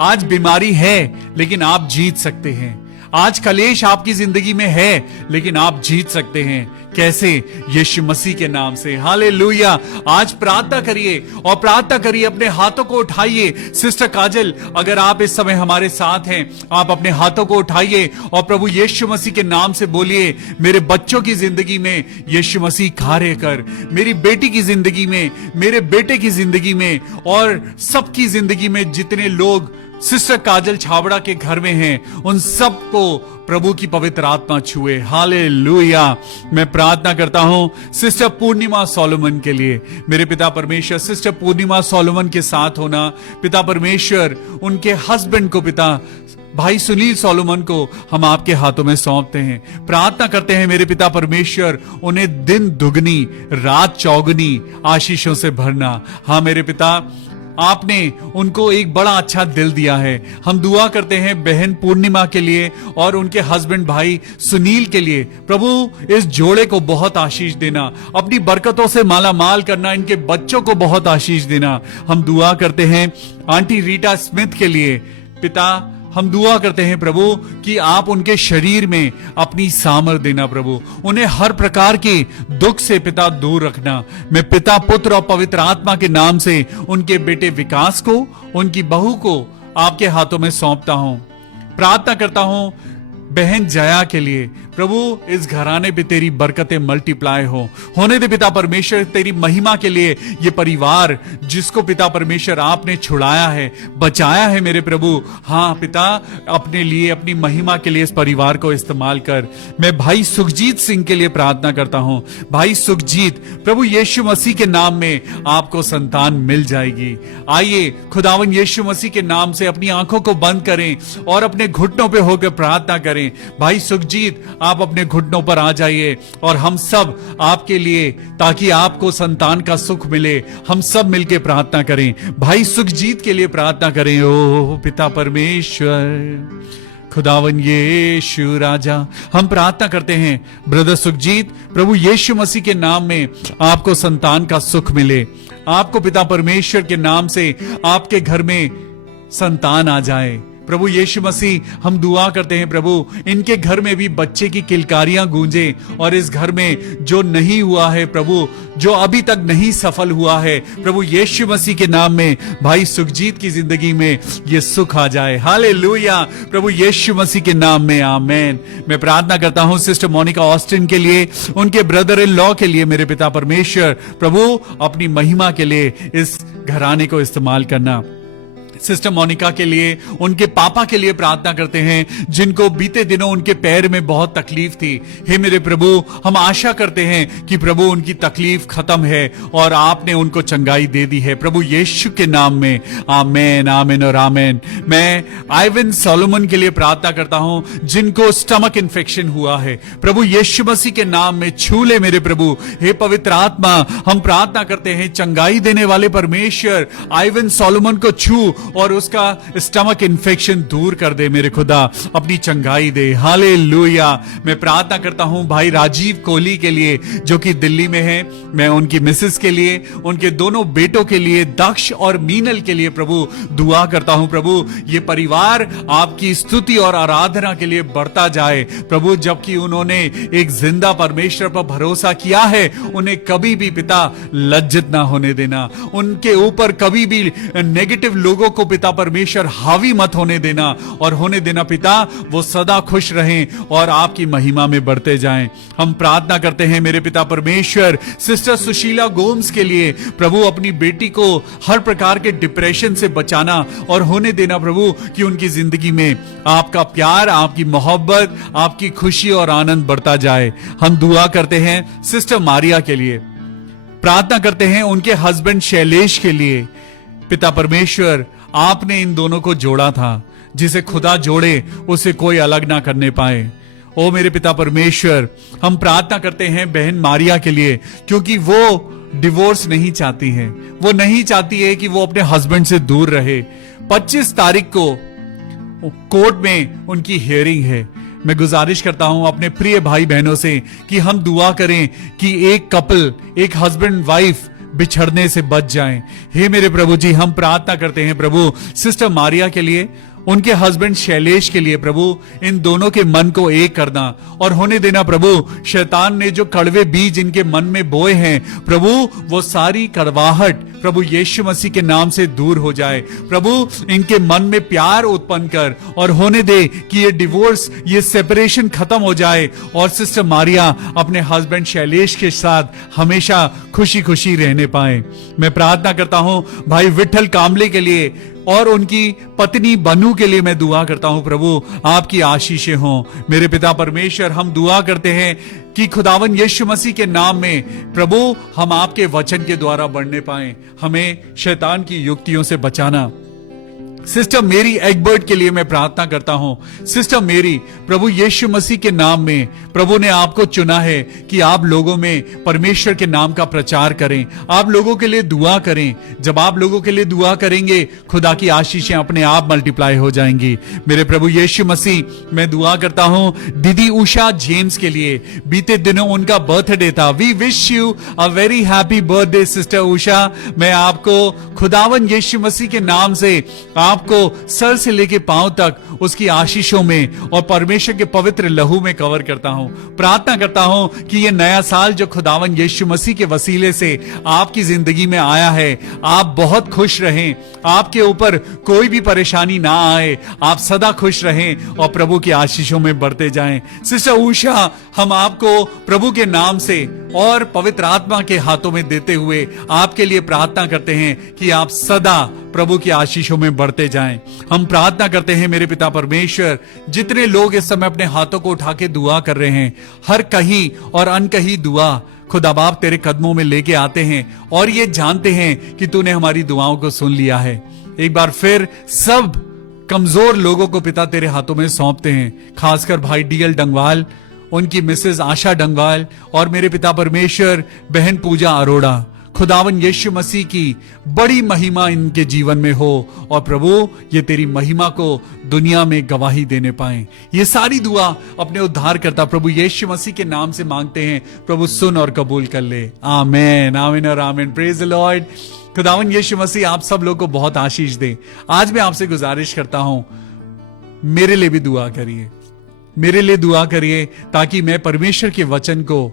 आज बीमारी है लेकिन आप जीत सकते हैं। आज कलेश आपकी जिंदगी में है लेकिन आप जीत सकते हैं। कैसे? यीशु मसीह के नाम से। हालेलुया। आज प्रार्थना करिए और प्रार्थना करिए, अपने हाथों को उठाइए। सिस्टर काजल, अगर आप इस समय हमारे साथ हैं, आप अपने हाथों को उठाइए और प्रभु यीशु मसीह के नाम से बोलिए, मेरे बच्चों की जिंदगी में यीशु मसीह कार्य कर, मेरी बेटी की जिंदगी में, मेरे बेटे की जिंदगी में और सबकी जिंदगी में जितने लोग सिस्टर काजल छाबड़ा के घर में हैं, उन सबको प्रभु की पवित्र आत्मा छुए। हालेलुया। मैं प्रार्थना करता हूं सिस्टर पूर्णिमा सोलोमन के लिए। मेरे पिता परमेश्वर सिस्टर पूर्णिमा सोलोमन के साथ होना, पिता परमेश्वर उनके हस्बैंड को पिता भाई सुनील सोलोमन को हम आपके हाथों में सौंपते हैं। प्रार्थना करते हैं मेरे पिता परमेश्वर उन्हें दिन दुगनी रात चौगुनी आशीषों से भरना। हाँ मेरे पिता, आपने उनको एक बड़ा अच्छा दिल दिया है। हम दुआ करते हैं बहन पूर्णिमा के लिए और उनके हस्बैंड भाई सुनील के लिए। प्रभु इस जोड़े को बहुत आशीष देना, अपनी बरकतों से माला माल करना, इनके बच्चों को बहुत आशीष देना। हम दुआ करते हैं आंटी रीटा स्मिथ के लिए। पिता हम दुआ करते हैं प्रभु कि आप उनके शरीर में अपनी सामर्थ देना। प्रभु उन्हें हर प्रकार के दुख से पिता दूर रखना। मैं पिता पुत्र और पवित्र आत्मा के नाम से उनके बेटे विकास को, उनकी बहू को आपके हाथों में सौंपता हूं। प्रार्थना करता हूं बहन जया के लिए। प्रभु इस घराने पे तेरी बरकतें मल्टीप्लाई हो। होने दे पिता परमेश्वर तेरी महिमा के लिए ये परिवार जिसको पिता परमेश्वर आपने छुड़ाया है, बचाया है मेरे प्रभु। हाँ पिता, अपने लिए, अपनी महिमा के लिए इस परिवार को इस्तेमाल कर। मैं भाई सुखजीत सिंह के लिए प्रार्थना करता हूं। भाई सुखजीत, प्रभु यीशु मसीह के नाम में आपको संतान मिल जाएगी। आइए खुदावन यीशु मसीह के नाम से अपनी आंखों को बंद करें और अपने घुटनों पे होकर प्रार्थना करें। भाई सुखजीत, आप अपने घुटनों पर आ जाइए और हम सब आपके लिए, ताकि आपको संतान का सुख मिले, हम सब मिलकर प्रार्थना करें। भाई सुखजीत के लिए प्रार्थना करें। ओ पिता परमेश्वर, खुदावन यीशु राजा, हम प्रार्थना करते हैं ब्रदर सुखजीत, प्रभु यीशु मसीह के नाम में आपको संतान का सुख मिले। आपको पिता परमेश्वर के नाम से आपके घर में संतान आ जाए। प्रभु यीशु मसीह हम दुआ करते हैं प्रभु इनके घर में भी बच्चे की किलकारियां गूंजे, और इस घर में जो नहीं हुआ है प्रभु, जो अभी तक नहीं सफल हुआ है, प्रभु यीशु मसीह के नाम में भाई सुखजीत की जिंदगी में ये सुख आ जाए। हालेलुया, प्रभु यीशु मसीह के नाम में आमेन। मैं प्रार्थना करता हूं सिस्टर मोनिका ऑस्टिन के लिए, उनके ब्रदर इन लॉ के लिए। मेरे पिता परमेश्वर प्रभु अपनी महिमा के लिए इस घराने को इस्तेमाल करना। सिस्टर मोनिका के लिए, उनके पापा के लिए प्रार्थना करते हैं जिनको बीते दिनों उनके पैर में बहुत तकलीफ थी। हे मेरे प्रभु, हम आशा करते हैं कि प्रभु उनकी तकलीफ खत्म है और आपने उनको चंगाई दे दी है प्रभु यीशु के नाम में। आमेन, आमेन और आमेन। मैं आइवन सोलोमन के लिए प्रार्थना करता हूं जिनको स्टमक इन्फेक्शन हुआ है, प्रभु यीशु मसीह के नाम में छू ले मेरे प्रभु। हे पवित्र आत्मा, हम प्रार्थना करते हैं चंगाई देने वाले परमेश्वर आइवन सोलोमन को छू और उसका स्टमक इन्फेक्शन दूर कर दे मेरे खुदा, अपनी चंगाई दे। हालेलुया। मैं प्रार्थना करता हूं भाई राजीव कोहली के लिए जो कि दिल्ली में है। मैं उनकी मिसेस के लिए, उनके दोनों बेटों के लिए, दक्ष और मीनल के लिए प्रभु दुआ करता हूं प्रभु ये परिवार आपकी स्तुति और आराधना के लिए बढ़ता जाए प्रभु। जबकि उन्होंने एक जिंदा परमेश्वर पर भरोसा किया है, उन्हें कभी भी पिता लज्जित ना होने देना, उनके ऊपर कभी भी नेगेटिव लोगों को पिता परमेश्वर हावी मत होने देना, और होने देना पिता वो सदा खुश रहें और आपकी महिमा में बढ़ते जाएं। हम प्रार्थना करते हैं मेरे पिता परमेश्वर सिस्टर सुशीला गोम्स के लिए प्रभु, अपनी बेटी को हर प्रकार के डिप्रेशन से बचाना और होने देना प्रभु कि उनकी जिंदगी में आपका प्यार, आपकी मोहब्बत, आपकी खुशी और आनंद बढ़ता जाए। हम दुआ करते हैं सिस्टर मारिया के लिए, प्रार्थना करते हैं उनके हस्बैंड शैलेश के लिए। पिता परमेश्वर, आपने इन दोनों को जोड़ा था, जिसे खुदा जोड़े उसे कोई अलग ना करने पाए। ओ मेरे पिता परमेश्वर, हम प्रार्थना करते हैं बहन मारिया के लिए, क्योंकि वो डिवोर्स नहीं चाहती है, वो नहीं चाहती है कि वो अपने हस्बैंड से दूर रहे। 25 तारीख को कोर्ट में उनकी हियरिंग है। मैं गुजारिश करता हूं अपने प्रिय भाई बहनों से कि हम दुआ करें कि एक कपल, एक हस्बैंड वाइफ बिछड़ने से बच जाएं। हे मेरे प्रभु जी, हम प्रार्थना करते हैं प्रभु सिस्टर मारिया के लिए, उनके हस्बैंड शैलेश के लिए प्रभु, इन दोनों के मन को एक करना और होने देना प्रभु शैतान ने जो कड़वे बीज इनके मन में बोए हैं प्रभु, वो सारी कड़वाहट प्रभु यीशु मसीह के नाम से दूर हो जाए। प्रभु इनके मन में प्यार उत्पन्न कर और होने दे कि ये डिवोर्स, ये सेपरेशन खत्म हो जाए और सिस्टर मारिया अपने हस्बैंड शैलेश के साथ हमेशा खुशी खुशी रहने पाए। मैं प्रार्थना करता हूं भाई विठल कामले के लिए और उनकी पत्नी बनू के लिए मैं दुआ करता हूं प्रभु, आपकी आशीषें हों। मेरे पिता परमेश्वर, हम दुआ करते हैं कि खुदावन यीशु मसीह के नाम में प्रभु हम आपके वचन के द्वारा बढ़ने पाएं, हमें शैतान की युक्तियों से बचाना। सिस्टर मेरी एगबर्ट के लिए मैं प्रार्थना करता हूं। सिस्टर मेरी, प्रभु यीशु मसीह के नाम में प्रभु ने आपको चुना है कि आप लोगों में परमेश्वर के नाम का प्रचार करें, आप लोगों के लिए दुआ करें। जब आप लोगों के लिए दुआ करेंगे, खुदा की आशीषें अपने आप मल्टीप्लाई हो जाएंगी। मेरे प्रभु यीशु मसीह, मैं दुआ करता हूं दीदी उषा जेम्स के लिए, बीते दिनों उनका बर्थडे था। We wish you a very happy birthday sister Usha. मैं आपको खुदावन यीशु मसीह के नाम से आपको सर से लेके पांव तक उसकी आशीषों में और परमेश्वर के पवित्र लहू में कवर करता हूं। प्रार्थना करता हूं कि ये नया साल जो खुदावन यीशु मसीह के वसीले से आपकी जिंदगी में आया है, आप बहुत खुश रहें, आपके ऊपर कोई भी परेशानी ना आए, आप सदा खुश रहें और प्रभु की आशीषों में बढ़ते जाएं। सिस्टर उषा, हम आपको प्रभु के नाम से और पवित्र आत्मा के हाथों में देते हुए आपके लिए प्रार्थना करते हैं कि आप सदा प्रभु की आशीषों में बढ़ते जाएं। हम प्रार्थना करते हैं मेरे पिता परमेश्वर, जितने लोग इस समय अपने हाथों को उठा के दुआ कर रहे हैं, हर कहीं और अनकहीं दुआ खुदा बाप तेरे कदमों में लेके आते हैं और ये जानते हैं कि तूने हमारी दुआओं को सुन लिया है। एक बार फिर सब कमजोर लोगों को पिता तेरे हाथों में सौंपते हैं, खासकर भाई डीएल डंगवाल, उनकी मिसेस आशा डंगवाल और मेरे पिता परमेश्वर बहन पूजा अरोड़ा। खुदावन यीशु मसीह की बड़ी महिमा इनके जीवन में हो और प्रभु ये तेरी महिमा को दुनिया में गवाही देने पाएं। ये सारी दुआ अपने उद्धारकर्ता प्रभु यीशु मसीह के नाम से मांगते हैं। प्रभु सुन और कबूल कर ले। आमेन, आमीन और आमीन। Praise the Lord. खुदावन यीशु मसीह आप सब लोग को बहुत आशीष दे। आज मैं आपसे गुजारिश करता हूं, मेरे लिए भी दुआ करिए, मेरे लिए दुआ करिए, ताकि मैं परमेश्वर के वचन को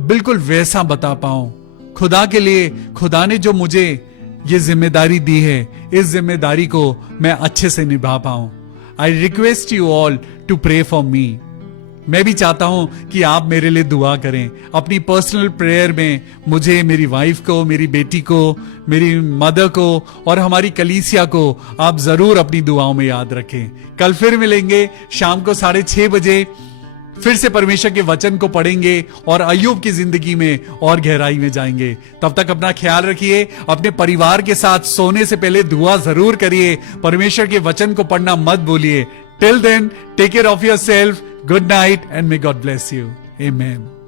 बिल्कुल वैसा बता पाऊं। खुदा के लिए खुदा ने जो मुझे ये जिम्मेदारी दी है, इस जिम्मेदारी को मैं अच्छे से निभा पाऊं। I request you all to pray for me. मैं भी चाहता हूं कि आप मेरे लिए दुआ करें। अपनी पर्सनल प्रेयर में मुझे, मेरी वाइफ को, मेरी बेटी को, मेरी मदर को और हमारी कलीसिया को आप जरूर अपनी दुआओं में याद रखें। कल फिर मिलेंगे शाम को 6:30 बजे। फिर से परमेश्वर के वचन को पढ़ेंगे और अय्यूब की जिंदगी में और गहराई में जाएंगे। तब तक अपना ख्याल रखिए। अपने परिवार के साथ सोने से पहले दुआ जरूर करिए। परमेश्वर के वचन को पढ़ना मत भूलिए। Till then, take care of yourself. Good night and may God bless you. Amen.